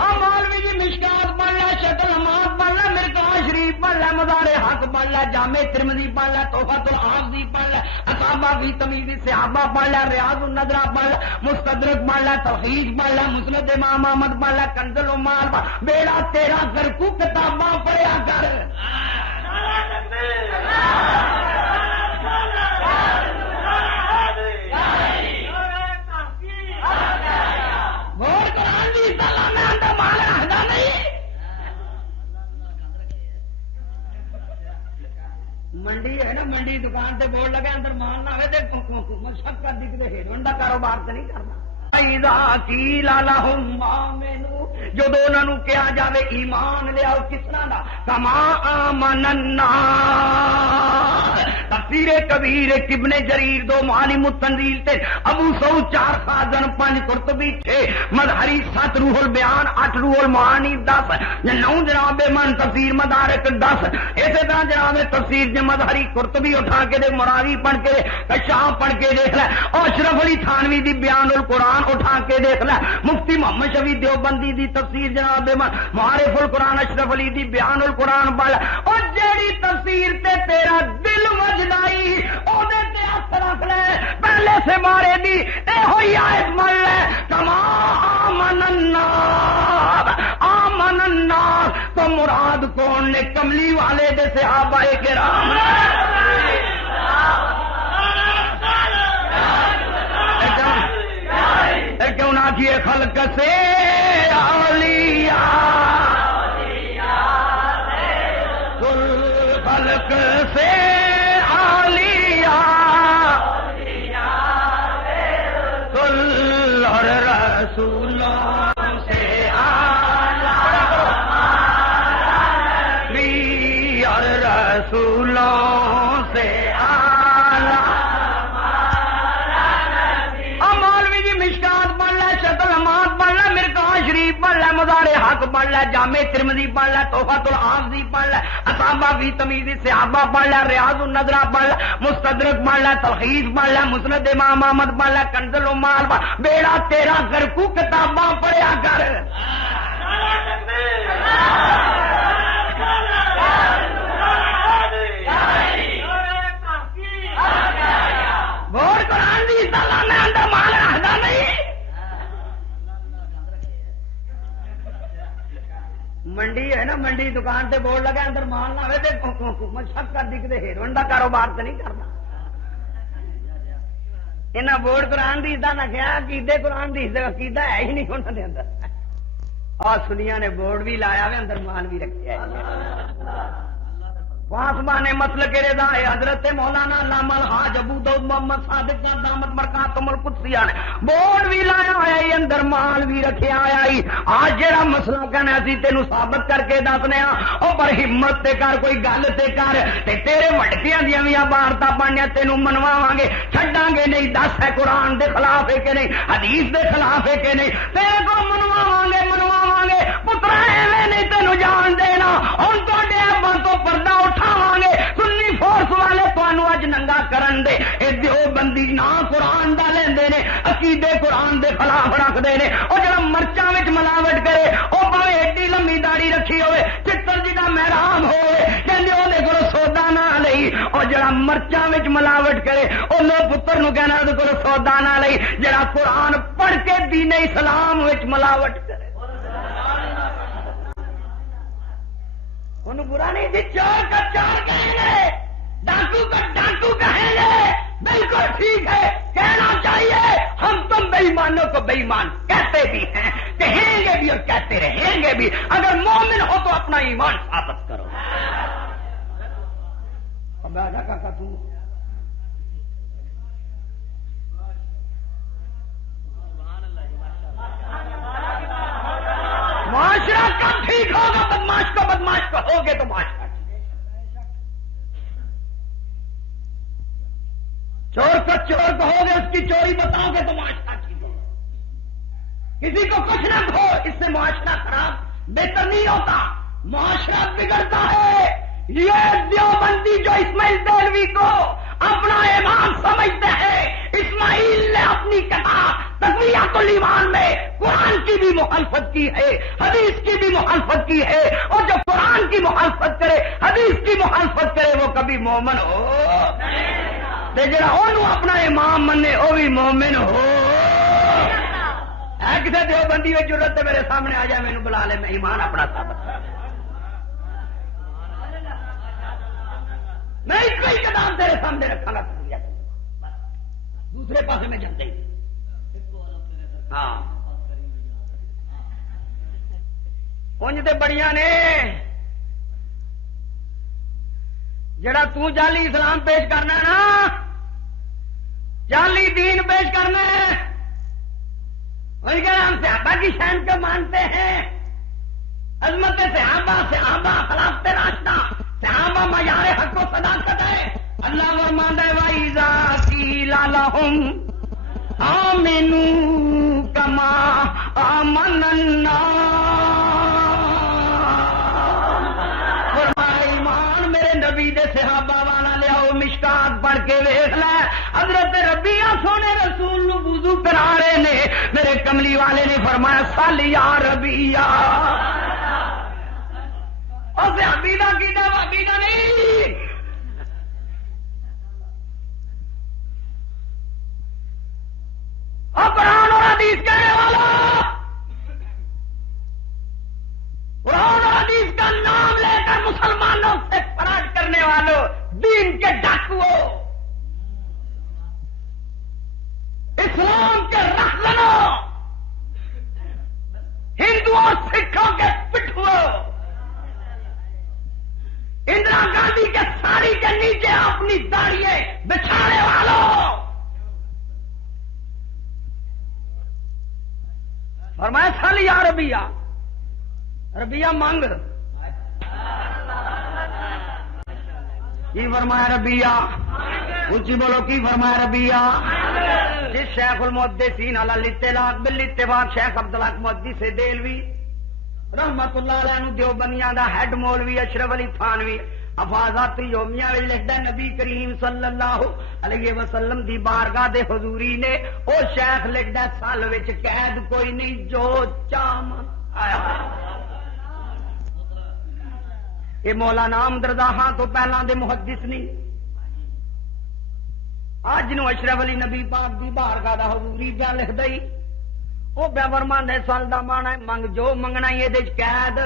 مولوی جی مشکات پڑھ لے شکل مات پڑھ لے مرکاز شریف پڑھ لے مزار حق پڑھ لے جامع ترمذی پڑھ لے تحفۃ الحافظی پڑھ لے اصحابہ کی تمیز صحابہ پڑھ لے ریاض النظرہ پڑھ لے مستدرک پڑھ لے توحید پڑھ لے مسند امام احمد پڑھ لے کنز العمال بیڑا تیرا کر کو کتاباں پڑھیا کر منڈی ہے نا منڈی دکان تے بورڈ لگے اندر مال نہ ہوئے مشقت دکھتے ہیرون کا کاروبار تو نہیں کرنا جدو انہاں نوں کہا جاوے ایمان لیاؤ کس طرح دا کما آمن الناس تفسیر کبیر ابن جریر دو معالم التنزیل تے ابو سعود 4 خازن 5 قرطبی 6 مظہری 7 روح البیان 8 روح المعانی 10 9 جناب من تفسیر مدارک 10 اسی طرح جناب تفسیر جو مظہری قرطبی اٹھا کے دے مراوی پڑھ کے کشاف پڑھ کے دیکھ لے اور اشرف علی تھانوی دی بیان القرآن اٹھا کے دیکھ لے مفتی محمد شفیع دیوبندی دی تفسیر جناب معارف القرآن اشرف علی دی بیان القرآن پڑھ اور جیڑی تفسیر تے تیرا دل وجدائی او دے تے ہاتھ رکھ لے پہلے سے مارے دی اے ہوئی آیت مل لے کما آمن الناس تو مراد کون نے کملی والے دے صحابہ کرام کیوں نہ کیے خلق سے کل خلق سے کل رسولوں سے رسولوں سے پڑھ لے مزار حق پڑھ لے جامع ترمذی پڑھ لے تحفۃ الحافظی پڑھ لے اصحابہ کی تمیز صحابہ پڑھ لے ریاض النظرہ پڑھ لے مستدرک پڑھ لے توحید پڑھ لے مسند امام احمد پڑھ لے کنز العمال بیڑا تیرا کر کو کتاباں پڑھیا کر ووٹ قرآن دی سالانہ اندر مال رکھدا نہیں منڈی ہے نا منڈی دکان تے بورڈ لگے اندر مال نہ ہوئے مشقت دکھتے ہیرون کا کاروبار تو نہیں کرنا انہیں بورڈ قرآن دی عزت نہ کیا عقیدے قرآن دی عقیدہ ہے ہی نہیں انہوں نے اندر اور سنیا نے بورڈ بھی لایا ہوئے اندر مال بھی رکھا ہے واسبان مسلک رضا ہے حضرت مولانا علامہ الحاج ابو داؤد محمد صادق دامت برکاتہم القدسیہ نے بورڈ بھی لایا ہوا ہے اندر مال بھی رکھیا ہوا ہے آج جڑا مسئلہ کہنا اسی تینوں ثابت کر کے دسنے ہاں او پر ہمت تے کر کوئی گل تے کر تے تیرے وڈکیاں دیاں وی عبارتاں پڑھنیاں تینوں منواواں گے چھڈاں گے نہیں دس ہے قرآن دے خلاف ہے کہ نہیں حدیث دے خلاف ہے کہ نہیں تیرے کو منواواں گے پترا ایویں نہیں تینوں خلاف رکھتے ہیں. وہ جڑا مرچاں وچ ملاوٹ کرے وہ بھاوے ایڈی لمبی داڑھی رکھی ہوے چتر جی دا محرام ہوے کہندے اودے کولوں سودا نہ لئی. وہ جڑا مرچاں وچ ملاوٹ کرے اونوں پتر نو کہنا اودے کولوں سودا نہ لئی. جڑا قرآن پڑھ کے دین اسلام وچ ملاوٹ کرے انہوں برا نہیں جی. چور کا چور کہیں گے, ڈاکو کا ڈاکو کہیں گے, بالکل ٹھیک ہے کہنا چاہیے. ہم تم بے ایمانوں کو بے ایمان کہتے بھی ہیں, کہیں گے بھی اور کہتے رہیں گے بھی. اگر مومن ہو تو اپنا ایمان ثابت کرو. معاشرہ کب ٹھیک ہوگا؟ بدماش کو ہوگے تو معاشرہ چور کو ہوگے, اس کی چوری بتاؤ گے تو معاشرہ ٹھیک ہوگا. کسی کو کچھ نہ کہو, اس سے معاشرہ خراب بہتر نہیں ہوتا, معاشرہ بگڑتا ہے. یہ دیوبندی جو اسماعیل دہلوی کو اپنا امام سمجھتے ہیں, اسماعیل نے اپنی کتاب تقویۃ الایمان میں قرآن کی بھی مخالفت کی ہے, حدیث کی بھی مخالفت کی ہے. اور جو قرآن کی مخالفت کرے, حدیث کی مخالفت کرے, وہ کبھی مومن ہو جڑا انہوں اپنا امام منے وہ بھی مومن ہو. ہے کسی دیوبندی میں ضرورت ہے میرے سامنے آ جائے, مینو بلا لے, میں ایمان اپنا ثابت کر. میں ایک ہی کتاب تیرے سامنے رکھا گا, دوسرے پاسے میں جانتے ہی. ہاں کنج تے بڑیاں نے جڑا تو جعلی اسلام پیش کرنا ہے نا, جعلی دین پیش کرنا ہے, ہم صحابہ کی شان کو مانتے ہیں, عظمت صحابہ خلافت راشدہ صحابہ معیار حق و صداقت ہے. اللہ فرماتا ہے وَإِذَا قِيلَ لَهُمْ آمِنُوا كَمَا آمَنَ النَّاسُ, فرمایا ایمان میرے نبی دے صحابہ والا لے آؤ. مشکات پڑھ کے ویکھ لے, حضرت ربیہ سونے رسول نو وضو کرا رہے نے, میرے کملی والے نے فرمایا سل یا ربیہ. اور صحابی دا کیتا بھابی دا نہیں. اور قرآن اور حدیث کہنے والا, قرآن اور حدیث کا نام لے کر مسلمانوں سے فراڈ کرنے والوں, دین کے ڈاکوؤں, اسلام کے رہزنوں, ہندوؤں سکھوں کے پٹھوؤں, اندرا گاندھی کے ساڑی کے نیچے اپنی داڑھییں بچھانے والوں, فرمایا سل یا ربیہ, ربیہ مانگ. کی فرمایا ربیہ, اونچی بولو کی فرمایا ربیہ. جس شیخ المحدثین علی الاطلاق بالاتفاق شیخ عبدالحق محدث دہلوی رحمت اللہ علیہ دیوبندیاں دا ہیڈ مولوی اشرف علی تھانوی افاظات یومیہ وچ لکھدا نبی کریم صلی اللہ علیہ وسلم دی بارگاہ دے حضوری نے او شیخ لکھدا سال وچ قید کوئی نہیں جو چام آیا. یہ مولانا احمد رضا خان تو پہلا دے محدث نہیں, اج نو اشرف علی نبی پاک دی بارگاہ دا حضوری پہ لکھ دئی. وہ بے فرمان ہے سال دا مانا ہے منگ جو منگنا یہ قید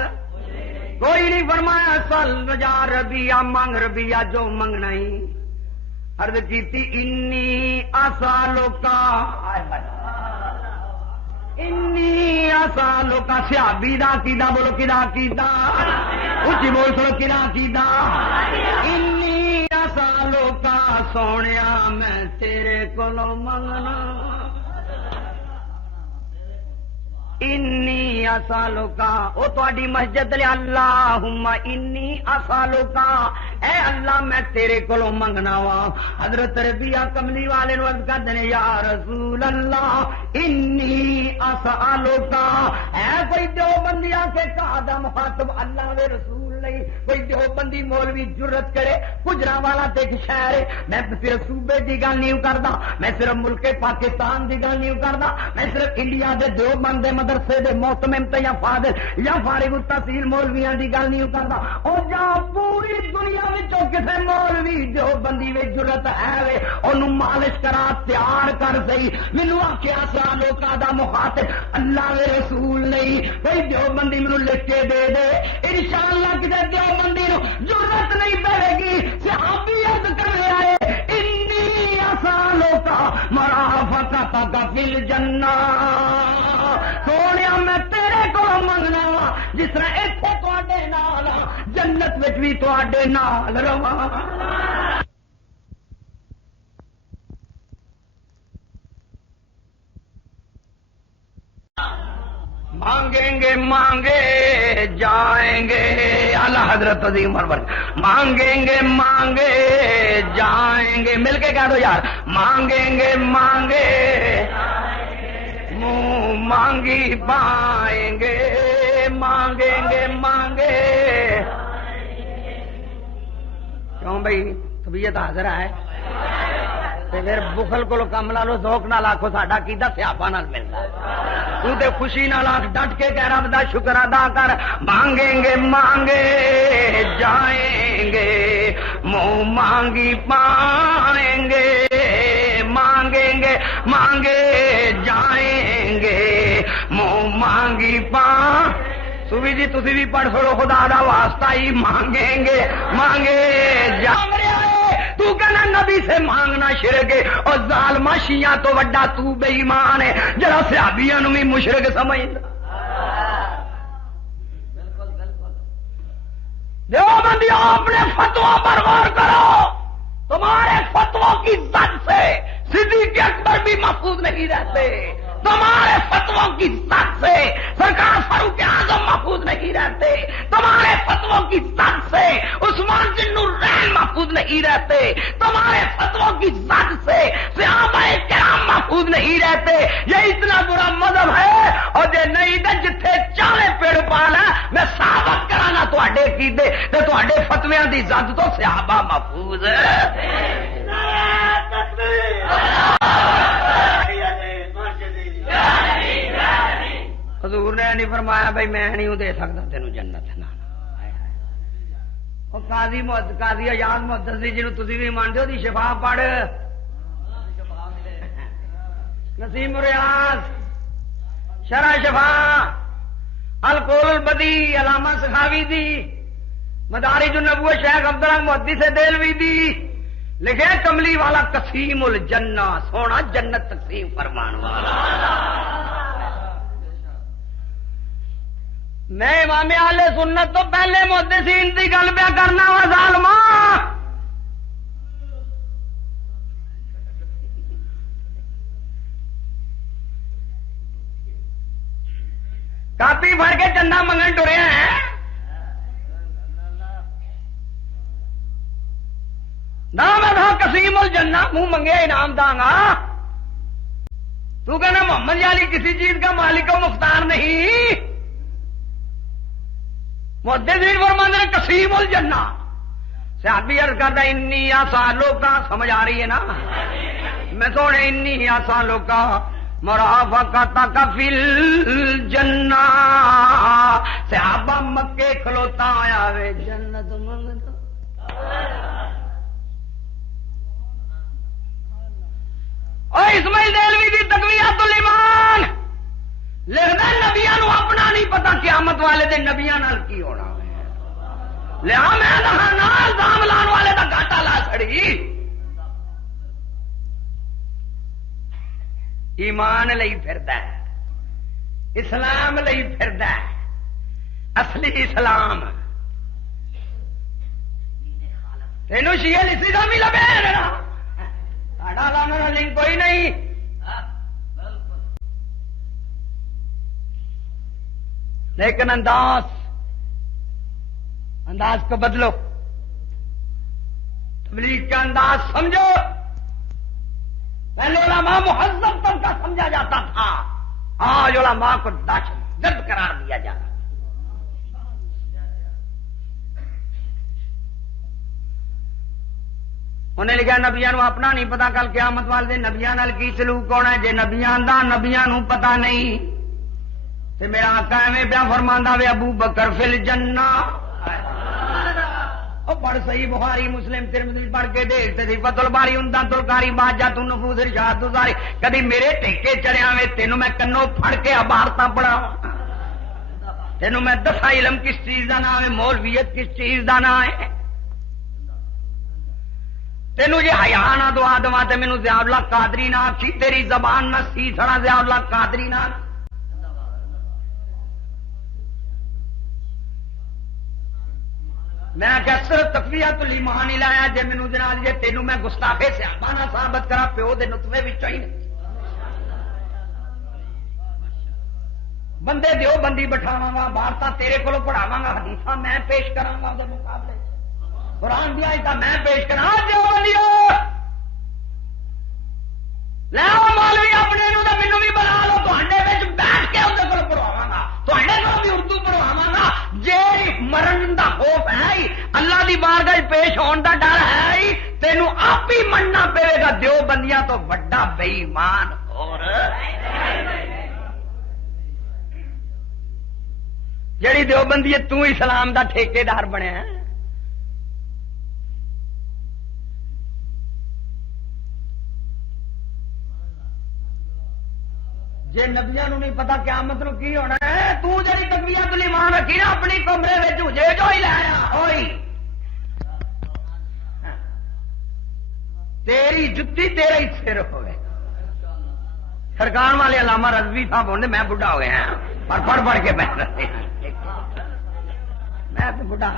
کوئی نہیں. فرمایا سال رجا ربیہ منگ ربیہ جو منگنا ہی. عرض کیتی انی آسالوں کا, انی آسالوں کا صحابی دا کیدا بولو کدا کیدا, اچھی بول سو کدا کیدا. انی آسالوں کا سونیا میں تیرے کولوں منگنا, انی آسالوں کا او تہاڈی مسجد لے اللہم انی آسالوں کا, اے اللہ میں تیرے کولوں منگنا وا. حضرت ربیہ کملی والے نو عرض کردے نے یا رسول اللہ انی آسالوں کا, اے کوئی دیوبندیاں کے کا دا مخاطب اللہ دے رسول نہیں, کوئی دیوبندی مولوی جرت کرے گجراں والا تے ایک شہر ہے، میں صرف صوبے دی گل نہیں کردا، میں صرف ملک پاکستان دی گل نہیں کردا، میں صرف انڈیا دے دیوبند دے مدرسے دے محتمم تے یا فاضل یا فارغ التحصیل مولویاں دی گل نہیں کردا، او جا پوری دنیا وچوں کسے مولوی دیوبندی وچ جرت ہے وے اونوں مالش کرا تیار کر سہی، مینوں آکھیا سا لوکاں دا مخاطب اللہ دے رسول نہیں، بھئی دیوبندی مینوں لکھ کے دے دے، انشاءاللہ کسے دیوبندی نوں ضرورت نہیں پڑے گی، صحابی عرض کر رہا ہے انی اسالو کا مرافقتک فی الجنہ، سونیا میں تیرے کو منگنا وا جس طرح ایتھے تواڈے نال جنت وچ بھی تواڈے نال رواں۔ مانگیں گے مانگے جائیں گے، اعلی حضرت عظیم عمر مانگیں گے مانگے جائیں گے، مل کے کہہ دو یار، مانگیں گے مانگے منہ مانگی پائیں گے، مانگیں گے مانگے، کیوں بھائی طبیعت حاضر ہے پھر بخل کو کم لا لو، ذوق نہ لاکھو ساڈا کیدا سیاپا نال ملدا، تو تے خوشی نال آکھ ڈٹ کے کہہ رب دا شکر ادا کر، مانگیں گے مانگے جائیں گے، منہ مانگی پائیں گے، مانگیں گے مانگے جائیں گے، منہ مانگی پائیں، سوی جی تسی بھی پڑھ سکو خدا دا واسطہ ہی، مانگیں گے مانگے جائیں گے، تو کہنا نبی سے مانگنا شرک ہے، اور ظالمہ شیعہ تو وڈا تو بے ایمان ہے جڑا صحابیاں نوں بھی مشرک سمجھدا۔ دیوبندیوں اپنے فتویٰ پر غور کرو، تمہارے فتووں کی زد سے صدیق اکبر بھی محفوظ نہیں رہتے، تمہارے فتووں کی زد سے سرکار فاروق اعظم محفوظ نہیں رہتے، تمہارے فتووں کی زد سے عثمان ذی النورین محفوظ نہیں رہتے، تمہارے فتووں کی زد سے صحابہ کرام محفوظ نہیں رہتے، یہ اتنا برا مذہب ہے، اور جے نہیں تے جتھے چاہے پیڑ پالا میں ثابت کرانا تواڈے کیدے تے تواڈے فتویاں دی زد تو صحابہ محفوظ ہے۔ حضور نے نہیں فرمایا بھائی میں نہیں دے سکتا تینوں جنت، قاضی ایاز محدثی جنوں تسی بھی مانتے ہو دی شفا پڑھ، نسیم ریاض شرح شفا، القول البدی علامہ سخاوی دی، مدارج النبوہ شیخ عبداللہ محدث دہلوی دی، لکھے کملی والا قسیم الجنہ، سونا جنت تقسیم فرمان والا۔ میں امام اہل سنت تو پہلے محدثین کی گل پہ کرنا وا ظالما، کاپی بھر کے چندہ منگن ٹرے ہیں، نہ میں تھا قسیم الجنہ منہ منگے انعام داں گا، تو کہنا محمد علی کسی چیز کا مالک و مختار نہیں، محدثین فرماتے ہیں قسیم الجنہ، صحابی عرض کرتا انی آسالوں کا، سمجھ آ رہی ہے نا، میں سونے انی آسالوں کا مرافقتک فی الجنہ، صحابہ مکے کھلوتا آیا وے جنت منگتا، اور اسماعیل دہلوی دی تقویۃ الایمان لکھدا نبیاں نو اپنا نہیں پتا قیامت والے دن نبیاں نال کی ہونا، لہا میں نال دام لان والے دا گھاٹا لا چھڑی، ایمان لئی پھردا ہے، اسلام لئی پھردا ہے، اصلی اسلام تینوں شیعہ اسی کا بھی لبے ساڈا لانا لنک کوئی نہیں، لیکن انداز کو بدلو، تبلیغ کا انداز سمجھو، پہلے علماء مہذب تن کا سمجھا جاتا تھا، آج علماء کو دہشت گرد قرار دیا جا رہا، انہیں لکھا نبیاں نو اپنا نہیں پتا کل قیامت والے دن نبیاں نال کی سلوک ہونا ہے. جے نبیاں دا نبیاں نو پتا نہیں تے میرا آقا ایویں پیا فرماندا وے ابو بکر فی الجنہ. او پڑھ صحیح بخاری مسلم ترمذی پڑھ کے دیکھتے تھی فتح الباری عمدۃ القاری باجۃ النفوس ارشاد الزاری. کبھی میرے ٹیکے چڑھیا وے تینوں میں کنوں پھڑ کے عبارتاں پڑھاواں. تینوں میں دسا علم کس چیز دا نام ہے, مولویت کس چیز دا نام ہے. تینوں جی حیا نہ دعا دوا تے مینوں ضیاء اللہ قادری نہ آکھی, تیری زبان نہ سی سڑا ضیاء اللہ قادری نہ. میں کیا صرف تقویۃ الایمان ہی لایا جے مینوں جناب جے تینوں میں گستاخے صحابہ نہ ثابت کرا پیو دے نطفے وچوں ہی بندے دیو بندی بٹھاواں گا, بارتا تیرے کولوں پڑھاواں گا, حدیثاں میں پیش کراں گا دے مقابلے, قرآن دی آیتاں میں پیش کراں. دیو بندیو لے مولوی اپنے نوں تے مینوں بھی بنا لو, تہاڈے وچ بیٹھ کے اودے کولوں پڑھاواں گا, تہاڈے کولوں بھی اردو پڑھاواں گا. جے مرن دا خوف ہے اللہ دی بارگاہ پیش ہون دا ڈر ہے تینوں آپ ہی مننا پے گا. دیو بندیاں تو بڑا بے ایمان اور جڑی دیوبندی ہے تو اسلام دا ٹھیکیدار بنیا ہے. جے نبیاں نو نہیں پتا قیامت نو کی ہونا ہے, تو جڑی تقویۃ الایمان رکھی نا اپنی کمرے وچ جے جو ہی لایا ہوئی تیری جتی تیرے ہی سر ہوئے. سرکار والے علامہ رضوی صاحب ہونے میں بڑھا ہو گیا اور پڑھ پڑھ کے بیٹھ رہے ہیں. میں تو بڑھا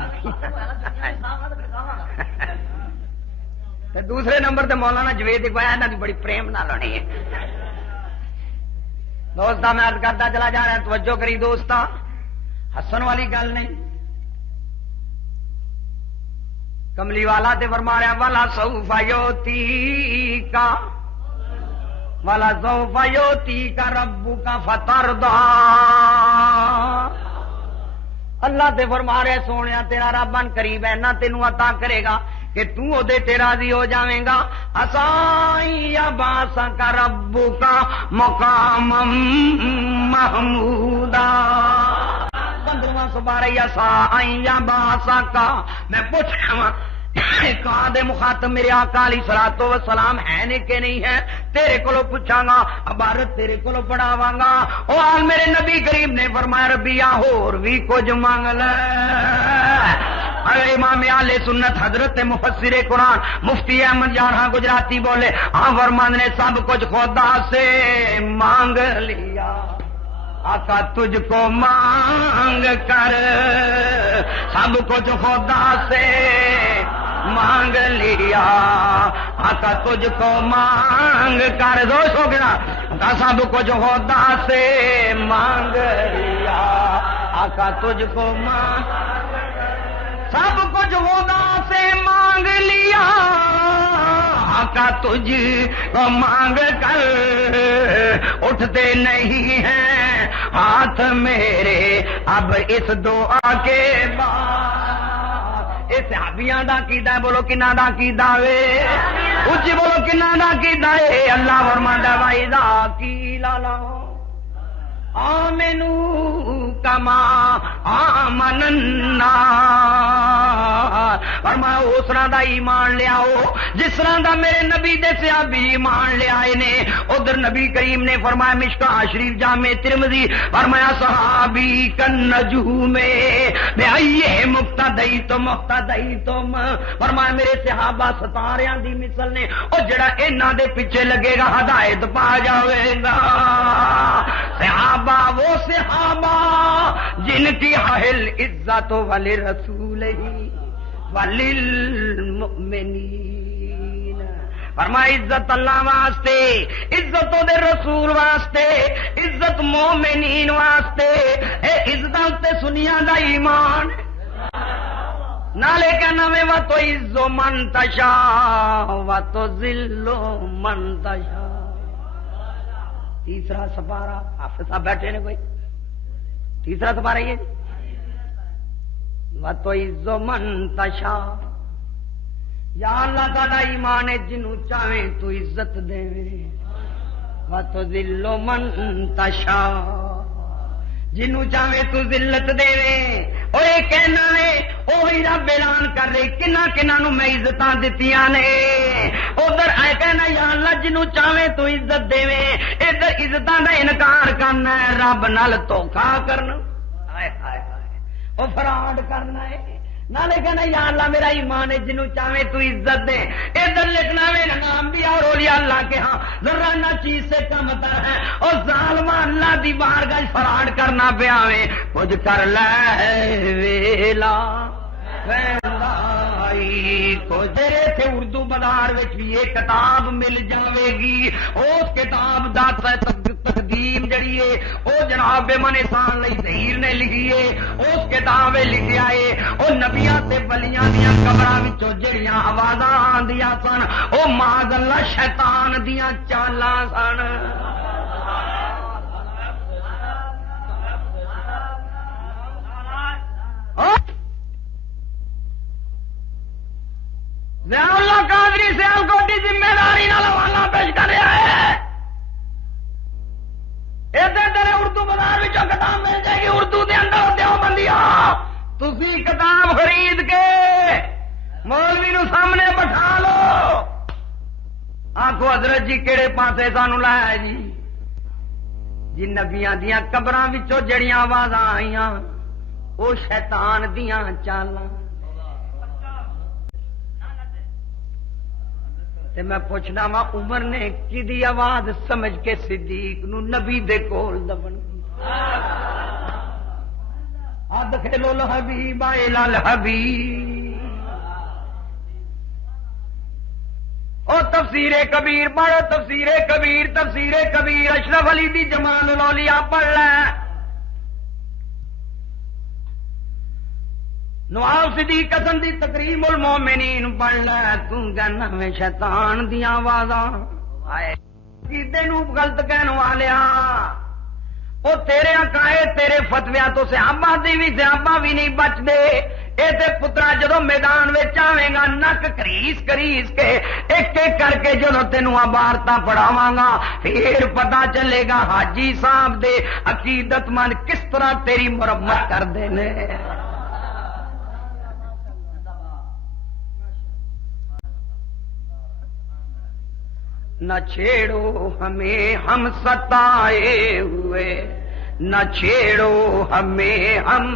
دوسرے نمبر تے مولانا جوید اقبال انہاں دی بڑی پریم نال ہونی ہے. دوستا میں عرض کرتا چلا جا رہا ہے, توجہ کری دوستا, ہسن والی گل نہیں. کملی والا تے فرما رہا والا سوف یوتی کا والا سوف یوتی کا ربک فترضا. اللہ تے فرما رہے سونیا تیرا رب ان قریب ہے نہ تینوں عطا کرے گا کہ تو او دے تے راضی ہو جاویں گا. اسائی اباسا کا ربک مقام محمودا. 15واں سپارہ اسائی اباسا کا میں پوچھ رہا ہوں کہاں دے مخاطب میرے آقا علیہ الصلوۃ والسلام ہے نے کہ نہیں ہے. تیرے کولو پوچھاں گا, عبارت تیرے کولو پڑھاواں گا. او حال میرے نبی کریم نے فرمایا ربیا ہور بھی کچھ مانگ لے. امام اہل سنت حضرت مفسر قرآن مفتی احمد جارہا گجراتی بولے ہاں فرمان نے سب کچھ خدا سے مانگ لیا. آقا تجھ کو مانگ کر سب کچھ خدا سے مانگ لیا. آقا تجھ کو مانگ کر دوست ہو گیا آقا سب کچھ خدا سے مانگ لیا. آقا تجھ کو مانگ سب کچھ خدا سے مانگ لیا. آقا تجھ کو مانگ کر اٹھتے نہیں ہیں ہاتھ میرے اب اس دعا کے بعد. اس صحابیاں دا کیدا ہے, بولو کنا دا کیدا وے, اچھی بولو کنا دا کیدا ہے. اللہ فرماتا ہے وَإِذَا قِيلَ لَهُمْ آمنوا کما آمن الناس. فرمایا اس طرح دا ایمان لے آؤ جس طرح دا میرے نبی دے صحابی ایمان لے آئے نے. ادھر نبی کریم نے فرمایا مشکاہ شریف جامع ترمذی فرمایا صحابی کن نجوم بأیہم مقتدیتم مقتدیتم. فرمایا میرے صحابہ ستاریاں دی مثل نے, اور جڑا انہاں دے پیچھے لگے گا ہدایت پا جاوے گا. صحابہ وہ صحابہ جن کی حل عزت ولی رسول ہی وللمؤمنین. فرمایا عزت اللہ واسطے, عزت دے رسول واسطے, عزت مومنین واسطے. اے عزت تے سنیاں دا ایمان نالے کہنا میں و تو عزو من تشا و تو ذلو من تشا. تیسرا سپارہ حافظ صاحب بیٹھے نے کوئی تیسرا سپارہ یہ وَتُعِزُّ مَن تَشَاءُ یا اللہ تعالی ایمان ہے جنوں چاہے تو عزت دے وَتُذِلُّ مَن تَشَاءُ جنوں چاہے تو ذلت دے اور یہ کہنا ہے وہی رب اعلان کر رہے کنہ نو میں عزتاں دتیاں نے ادھر اے کہنا یا اللہ جنوں چاہے تو عزت دے ادھر عزتاں دا انکار کرنا ہے رب نال دھوکا کرنا ہائے ہائے ہائے او فراڈ کرنا ہے نالے کہنا یا اللہ میرا ایمان ہے جنوں چاہے تو عزت دے ادھر لکھنا ہے نام بھی اور اولیاء اللہ کے ہاں ذرا نہ چیز سے کم تر ہے اور ظالم اللہ دی بارگاہ فراڈ کرنا پیا وے کچھ کر لے ویلا کو جرے تھے اردو بازار بھی یہ کتاب مل جاوے گی اس کتاب دا تقدیم جڑی ہے او جناب من احسان لئی ظہیر نے لکھی ہے اس کتاب لکھیا ہے او نبیاں تے ولیاں دیاں قبراں وچوں جڑیاں آوازاں آندیاں سن او معاذ اللہ شیطان دیاں چالاں سن ضیاء اللہ قادری سیالکوٹی ذمہ داری نال حوالہ پیش کر رہا ہے ادھر اردو بازار میں کتاب مل جائے گی اردو دے اندر دیوبندیاں تسی کتاب خرید کے مولوی نو سامنے بٹھا لو آخو حضرت جی کہڑے پاسے سانو لایا جی نبیاں دیاں قبراں وچوں جڑیاں آوازاں آئیاں او شیطان دیاں چالاں میں پوچھنا وا عمر نے کی آواز سمجھ کے صدیق نو نبی دے کول دبن ادخلوا الحبیب الی الحبیب او تفسیر کبیر پڑھ تفسیر کبیر اشرف علی دی جمال الاولیاء پڑھ لے نواب صدیق حسن دی تکریم المومنین پڑھ لے توں کہنا میں شیطان دی آوازاں آئے کیتے نو غلط کہن والیا او تیرے عقائد تیرے فتویاں تو صحابہ دی بھی صحابہ بھی نہیں بچ دے اے تے پترا جدوں میدان وچ آویں گا نک کریس کے ایک ایک کر کے جدوں تینوں عبارتاں پڑھاواں گا پھر پتہ چلے گا حاجی صاحب دے عقیدت مند کس طرح تیری مرمت کردے نے نہ چھیڑو ہمیں ہم ستائے ہوئے نہ چھیڑو ہمیں ہم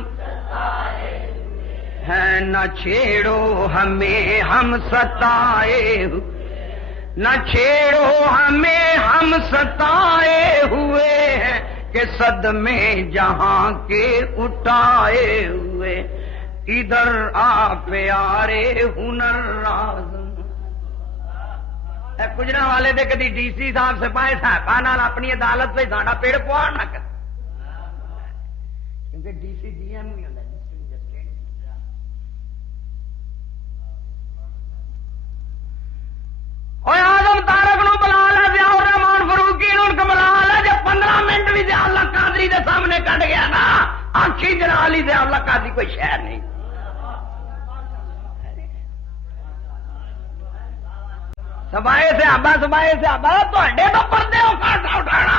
ہیں نہ چھیڑو ہمیں ہم ستائے ہوئے نہ چھیڑو ہمیں ہم ستائے ہوئے ہیں کہ صدمے جہاں کے اٹھائے ہوئے ادھر آ پیارے ہنر راز گجرا والے دے کدی ڈی سی صاحب سپاہی صاحب اپنی عدالت سے ساڈا پیڑ پوار نہ کر کیونکہ ڈی سی ڈی ایم بھی ہوتا آدم تارک نو بلا لا ضیاء الرحمان فاروقی نو بلا لا جب 15 منٹ بھی ضیاء اللہ قادری دے سامنے کٹ گیا نا آنکھی جنا لی ضیاء اللہ قادری کوئی شہر نہیں سبائے سے آبا تو پردے اٹھانا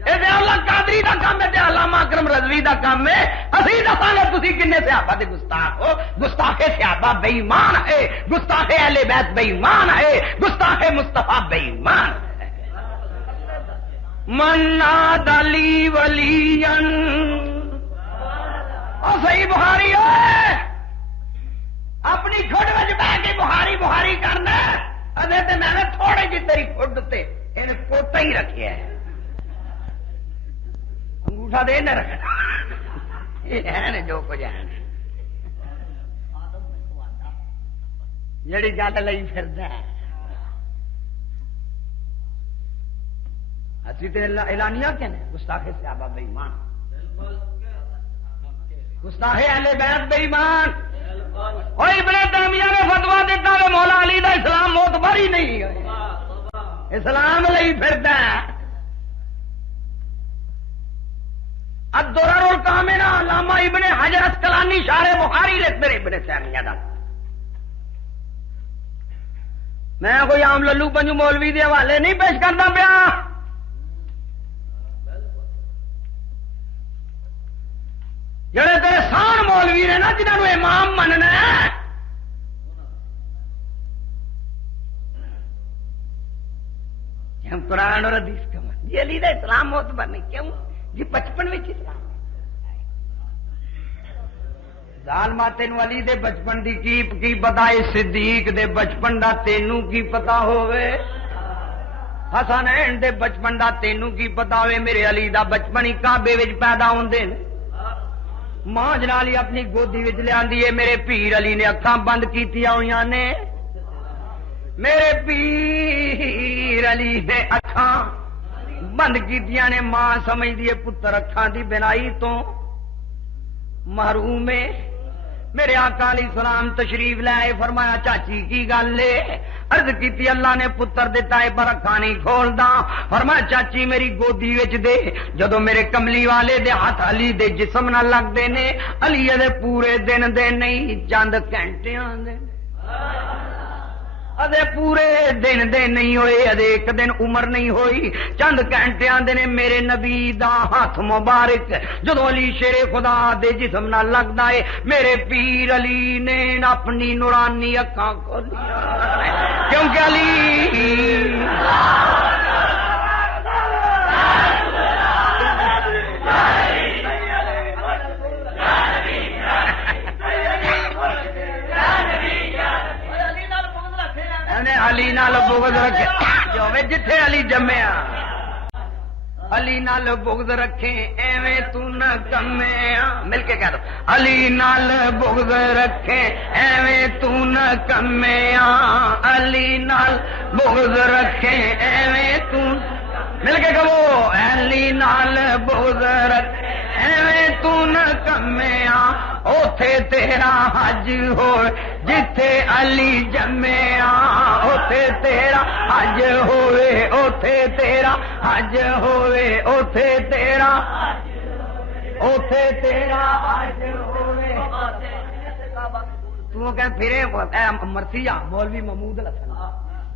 یہ اللہ قادری کا کام ہے علامہ اکرم رضوی کا کام ہے اسی دساں گے تھی کن صحابہ دے گستاخ ہو گستاخ صحابہ بے ایمان ہے گستاخ اہل بیت بے ایمان ہے گستاخ مصطفیٰ بے ایمان ہے من نادى لي وليا اور صحیح بخاری ہے اپنی کھڈ وچ بیٹھ کے بخاری کرنا ادے تے میں نے تھوڑے جی تیری کھڈ تے ان کوٹا ہی رکھیا ہے انگوٹھا دے نہ رکھنا یہ ہے جو کچھ ہے جڑی گل لئی پھردا ہے اسی تے اعلانیہ کہنے گستاخ صحابہ بے ایمان گستاخ اہل بیت بے ایمان اور ابن تیمیہ نے فتوا دیتا ہے مولا علی دا اسلام معتبر ہی نہیں ہے اسلام لئی پھردا ہے الدرر الکاملہ علامہ ابن حجر اسقلانی شارح بخاری لکھتے ہیں ابن تیمیہ دا میں کوئی عام للو پنجو مولوی دے حوالے نہیں پیش کرتا پیا. جڑے تیرے سان مولوی نے نا جنہوں نے امام مننا ہے قرآن اور حدیث کا من جی علی دا اسلام معتبر نہیں کیوں جی بچپن میں اسلام ظالما تینوں علی دے بچپن دی کی پتا ہے صدیق دے بچپن دا تینوں کی پتا ہوئے حسنین دے بچپن دا تینوں کی پتا ہوئے میرے علی دا بچپن ہی کعبے وچ پیدا ہوندے نے ماں جنالی اپنی گودی وچ لے آندی ہے میرے پیر علی نے اکھاں بند کیتیاں ہویاں نے میرے پیر علی نے اکھاں بند کیتیاں نے ماں سمجھ دیے پتر اکھاں دی بنائی تو محروم ہے میرے آقا علیہ السلام تشریف لے آئے فرمایا چاچی کی گل ہے عرض کیتی اللہ نے پتر دیتا ہے پر اکھاں نہیں کھولدا فرمایا چاچی میری گودی وچ دے جدوں میرے کملی والے دے ہاتھ علی دے جسم نہ لگ دے نے علی دے پورے دن دے نہیں چند گھنٹیاں دے ادے پورے دن دے نہیں ہوئے ادے ایک دن عمر نہیں ہوئی چند گھنٹے آندے نے میرے نبی دا ہاتھ مبارک جدو علی شیر خدا دے جسم نہ لگدا ہے میرے پیر علی نے اپنی نورانی اکھاں کھولیاں کیونکہ علی علی نال بغض رکھے جو جتھے علی جمیا علی نال بغض رکھے ایویں تو نہ کمیا مل کے کہہ دو علی نال بغض رکھے ایویں تو نہ کمیا علی نال بغض رکھے ایویں تو مل کے کہو علی نال بغض رکھے ایویں تو نہ کمیا اوتھے تیرا حج ہو جتھے علی جمیا اوتھے تیرا حج ہوئے اوتھے تیرا حج ہوئے اوتھے تیرا حج ہوئے تو کہ پھرے مرثیہ مولوی محمود الحسن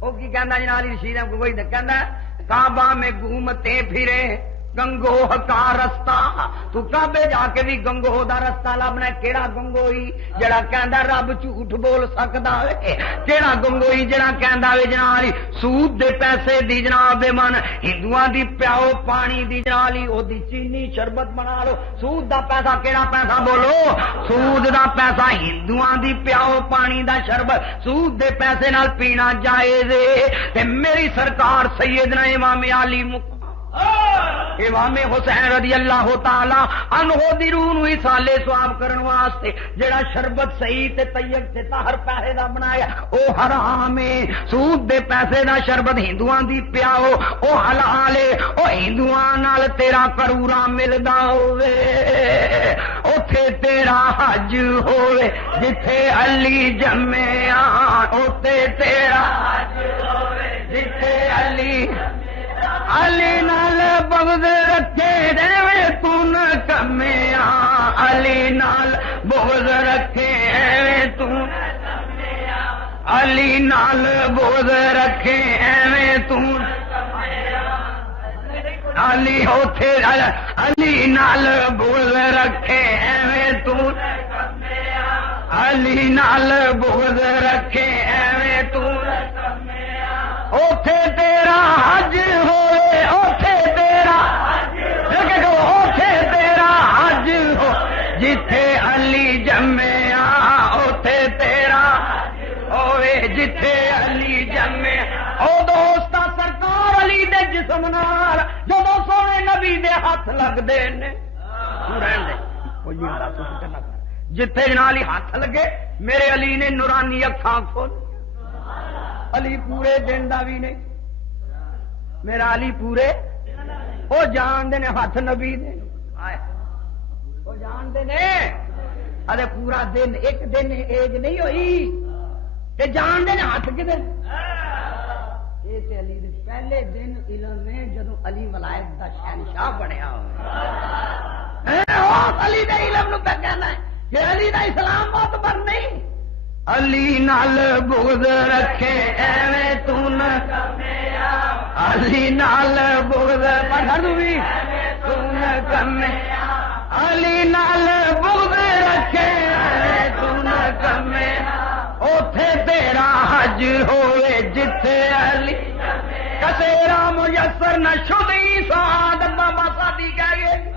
وہ کی کہندا جناب علی رشید کو کوئی کہندا کعبہ میں گھومتے پھرے گنگوہ کا رستہ تو کعبے جا کے بھی گنگوہ دا رستہ لبنا کیڑا گنگوئی جڑا کہندا رب جھوٹ بول سکدا ہے کیڑا گنگوئی جڑا کہندا وے جناب سود دے پیسے دی جناب من ہندوؤں دی پیاؤ پانی دی جناب او دی چینی شربت بنا لو سود دا پیسہ کیڑا پیسہ بولو سود دا پیسہ ہندوؤں دی پیاؤ پانی دا شربت سود دے پیسے نال پینا جائز ہے تے میری سرکار سیدنا امام علی امام حسین رضی اللہ تعالی عنہ دی روح نو ایصال ثواب کرن واسطے جڑا شربت صحیح تے طیب تے طاہر پیسے دا بنایا او حرام ہے سود دے پیسے دا شربت ہندوؤں دی پیاؤ او حلال ہے او ہندوؤں نال تیرا کرورا ملدا ہوے اوتھے تیرا حج ہوے جتھے علی جمیا اوتھے تیرا حج ہوے جتھے علی علی نال بغض رکھے دے تو نہ کمیا علی نال بغض رکھے ایویں تو علی نال بغض رکھے ایویں تو علی اوتھے علی نال بغض رکھے ایویں تو علی نال بغض رکھے ایویں تو اوتھے تیرا حج ہوئے اوتھے تیرا اوتھے تیرا حج ہو جتھے علی جمیا اوتھے تیرا ہوئے جتھے علی جمیا او دوستا سرکار علی دے جسم نال جدوں سونے نبی دے ہاتھ لگدے نے رہن دے کوئی نہیں جتھے جنالی ہاتھ لگے میرے علی نے نورانی اکھاں کھول علی پورے دن دا بھی نہیں میرا علی پورے وہ جان دے نے ہاتھ نبی دے وہ جان دے نے ارے پورا دن ایک دن ایج نہیں ہوئی تے جان دے نے ہاتھ کدھر یہ تے علی دے پہلے دن علم میں جدوں علی ولایت دا شہنشاہ بنیا ہوئے علی دے علم نو پہ کہنا ہے کہ علی دا اسلام معتبر نہیں علی نال بغض رکھے ایویں تو نہ کمیا علی نال بغض بھی تو نہ کمیا علی نال بغض رکھے ایویں تو نہ کمیا اوتھے تیرا حج ہوئے جتھے علی کسیرا میسر نہ شدی سعادت بابا سادی کہہ گئے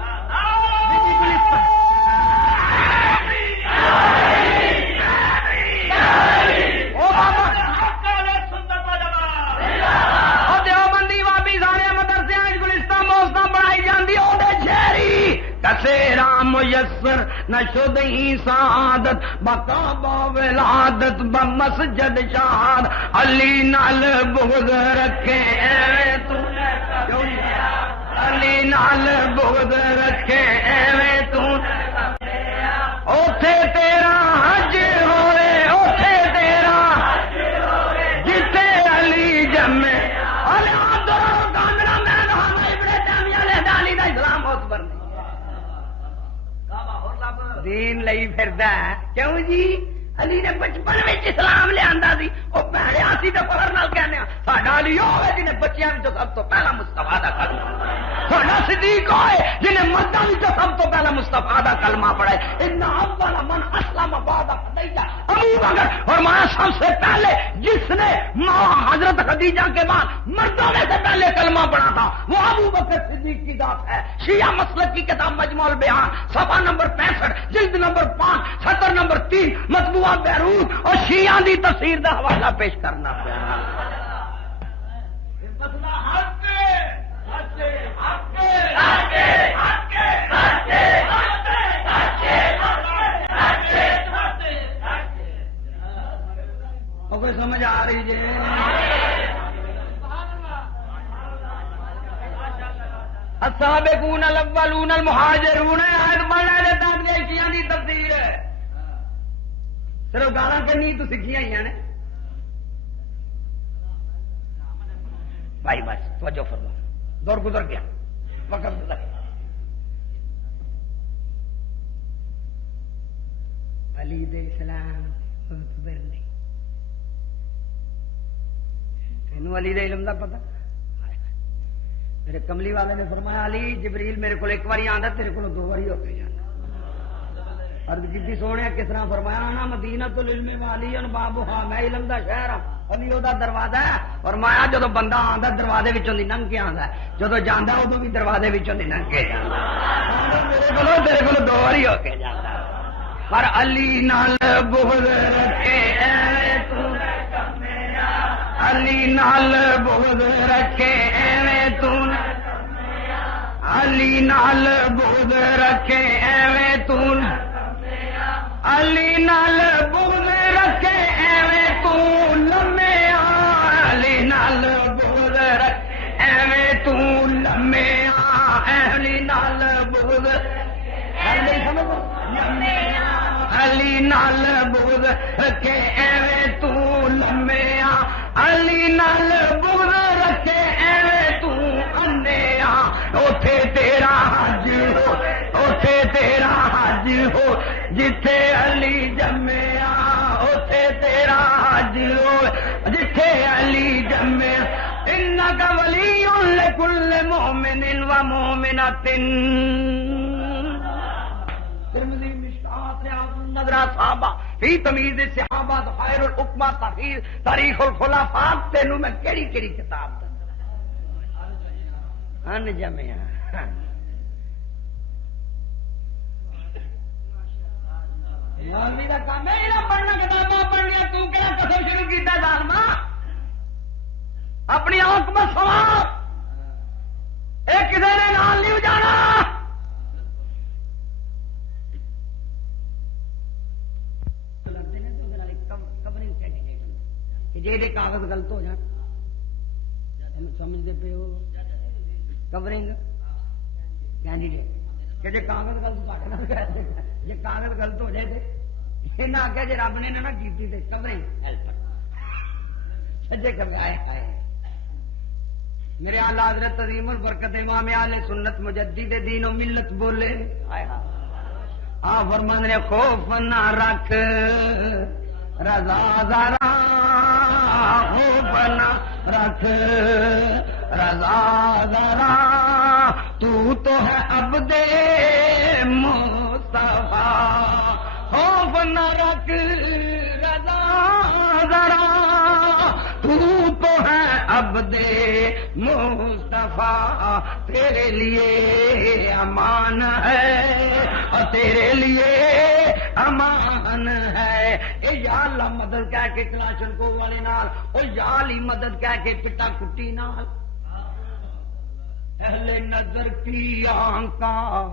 رام میسر نہ شد ہی سعادت بقا ولادت بمسجد شہاد علی نال بغض رکھے علی نال بغض رکھے ایویں تو اوتھے تیرا حج ہوئے اوتھے تیرا جتھے علی جمے دین لئی پھردا کیوں جی علی نے بچپن میں اسلام لیا سی وہ پہنیا سی تو فخر نال کہنے ساڈا علی ہوئے جنہیں بچیاں سب تو پہلا مصطفیٰ دا کلمہ ساڈا صدیق ہوئے جنہیں مرداں سب تو پہلا مصطفیٰ دا کلمہ پڑھے ان اول من اسلم بعد خدیجہ ابو بکر اور ماں سب سے پہلے جس نے حضرت خدیجہ کے بعد مردوں میں سے پہلے کلمہ پڑھا تھا وہ ابو بکر صدیق کی ذات ہے شیعہ مسلک کی کتاب مجموع البیان صفحہ نمبر 65 جلد نمبر 5 سطر نمبر 3 مطبوعہ بیروت اور شیعہ دی تفسیر دا حوالہ پیش کرنا پڑا کوئی سمجھ آ رہی ہے السابقون الاولون المہاجرون آیت بڑھنے دے دادے شیعہ دی تفسیر ہے صرف گالاں کرنی تو سیکھی آئی نے بھائی بس توجہ فرما دور گزر گیا وقت گزر گیا علی دے سلام مقبر نہیں تینوں علی دے علم دا پتہ میرے کملی والے نے فرمایا علی جبریل میرے کو ایک باری آندا تیرے کو دو باری ہو کے جانا عرض کی سونے کس طرح فرمایا نا مدینہ العلم والی بابھا میں علم دا شہر ہوں علی دا دروازہ ہے اور مایا جدو بندہ آندا دروازے وچوں دی لنگ کے آندا جدو جاندا ادو بھی دروازے وچوں دی لنگ کے جاندا تیرے کو دو باری ہو کے جاندا پر علی نال بغض رکھے ایویں تو علی نال بغض رکھے ایویں تو علی نال بغض رکھے ایویں تو علی نال بغض رکھے ایویں تو لمے علی نال بغض رکھے ایویں تو لمے علی نال بغض علی نال بغض رکھے ایویں تو لمے علی نال بغض رکھے ایویں تو انے اوتھے تیرا حج ہو اوتھے تیرا حج ہو جتھے علی جمیا اوتھے تیرا حج ہو جتھے علی جمیا انک ولی لکل مؤمن و مؤمنۃ ترمذی مشکات نظرہ صحابہ فی تمیز صحابہ خیر الحکمہ تاریخ الخلفاء تینوں میں کیڑی کیڑی کتاب ان جمیا مولوی کا کام ہے نہ پڑھنا کتاباں پڑھنی تو کیا قسم شروع کیتا ظالما اپنی آنکھ میں سوار ایک کسی نے نال نہیں جانا جی کاغذ غلط ہو جان سمجھتے پے ہو کورنگ کینڈیڈیٹ کہ جی کاغذ غلط جی کاغذ غلط ہو جائے تو یہ آخیا جی رب نے نہ کی کورنگ ہیلپر سجے کبھی میرے آلہ حضرت عظیم البرکت امام اہل سنت مجدد دین و ملت بولے فرمان نے خوف نہ رکھ رضا ذرا خوف نہ رکھ رضا ذرا تو ہے عبد مصطفیٰ خوف نہ رکھ رضا ذرا تو ہے عبد مصطفیٰ تیرے لیے امان ہے اور تیرے لیے امان ہے اے یا اللہ مدد کہہ کے کلاشن کو والے نال او یا علی مدد کہہ کے پٹا کٹی نال اہل نظر کی آنکھاں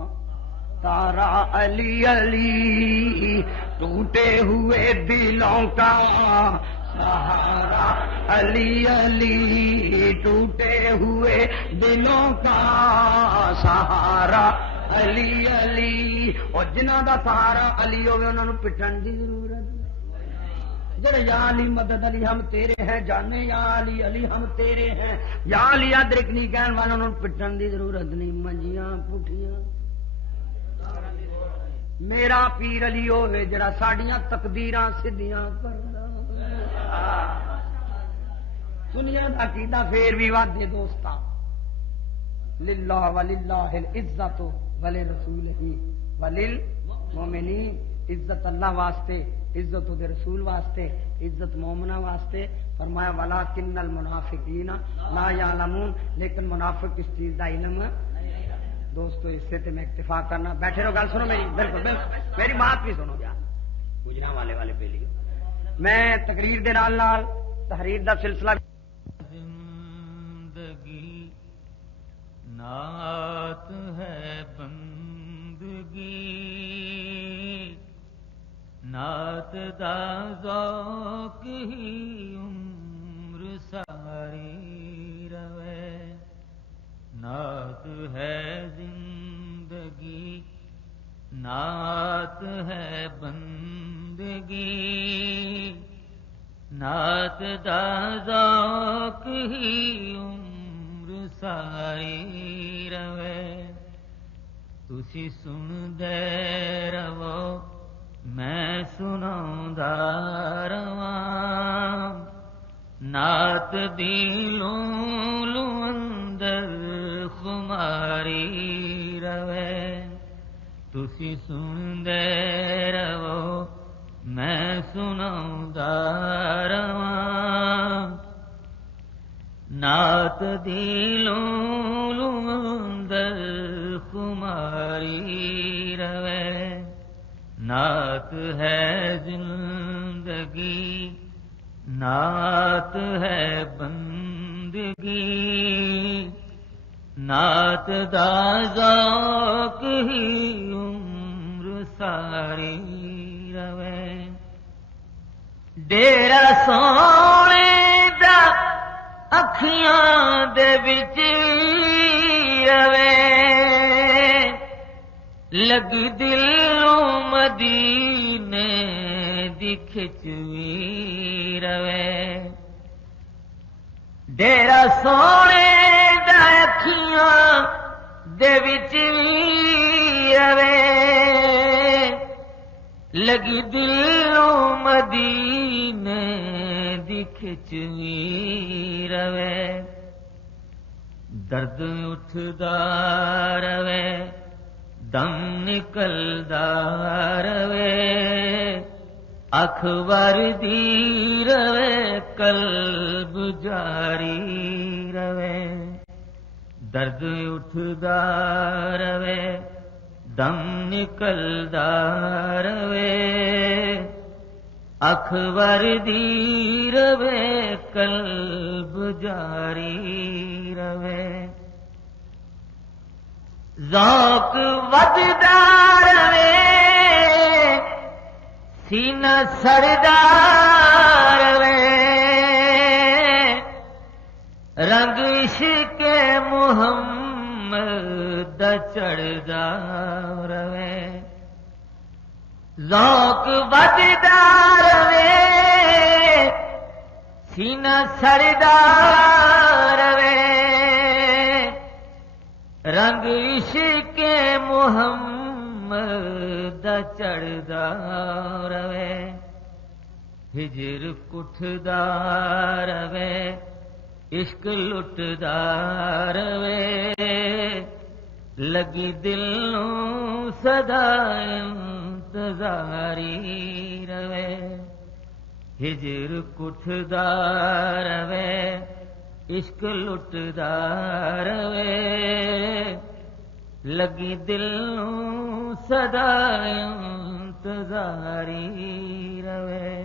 تارا علی علی ٹوٹے ہوئے دلوں کا سہارا علی علی ٹوٹے ہوئے دلوں کا سہارا علی علی اور جنہ دا سہارا علی ہوگا انہوں نے پٹن دی ضرورت جڑے یا علی مدد علی ہم تیرے ہیں جانے یا علی علی ہم تیرے ہیں یا علی ادرک نہیں کہنے والوں نے پٹن دی ضرورت نہیں منجیاں پٹھیاں میرا پیر علی ہوئے جڑا ساڑیاں تقدیراں سدھیاں کردا دنیا دا عقیدہ پھر بھی وعدے دوستا للہ وللہ العزت ولرسولہ وللمؤمنین عزت اللہ واسطے عزت دے رسول واسطے عزت مومنہ واسطے فرمایا ولکن المنافقین لا یعلمون لیکن منافق اس چیز دا علم دوستو اس سے میں اکتفا کرنا بیٹھے رہو گل سنو میری بالکل میری بات بھی سنو گیا گجرا والے پہ لیو میں تقریر دے نال نال تحریر دا سلسلہ زندگی نعت ہے بندگی نعت دا ذوق ہی عمر ساری روے نعت ہے زندگی نعت ہے بندگی نعت دا ذوق ہی عمر ساری روے تسی سن دے رو میں سناؤندا رواں نعت دی لولو اندر خماری روے تسی سن دے رو میں سناؤندا رواں نعت دی لولو اندر خماری روے نعت ہے زندگی نعت ہے بندگی نعت دا ذوق ہی عمر ساری روے ڈیرا سونے دا اکھیاں دے وچ روے لگ دلوں مدینے دی کھچوی روے ڈیرا سونے دا اکھیاں دے وچ روے لگ دلوں مدینے دی کھچوی روے درد اٹھدا روے دم نکلدا روے اکھ وردی روے قلب جاری روے درد اٹھدا روے دم نکلدا روے اکھ وردی روے قلب جاری روے ذوق وددا روے سینہ سڑدا روے رنگ عشق محمد دا چڑھدا روے ذوق وددا روے سینہ سڑدا روے رنگ عشق محمد دا چڑھدا روے ہجر کٹھدا رہے عشق لٹدا رہے لگی دل نوں صدا انتظاری رہے ہجر کٹھدا رہے عشق لٹدا رہے لگی دل نوں صدا انتظاری رہے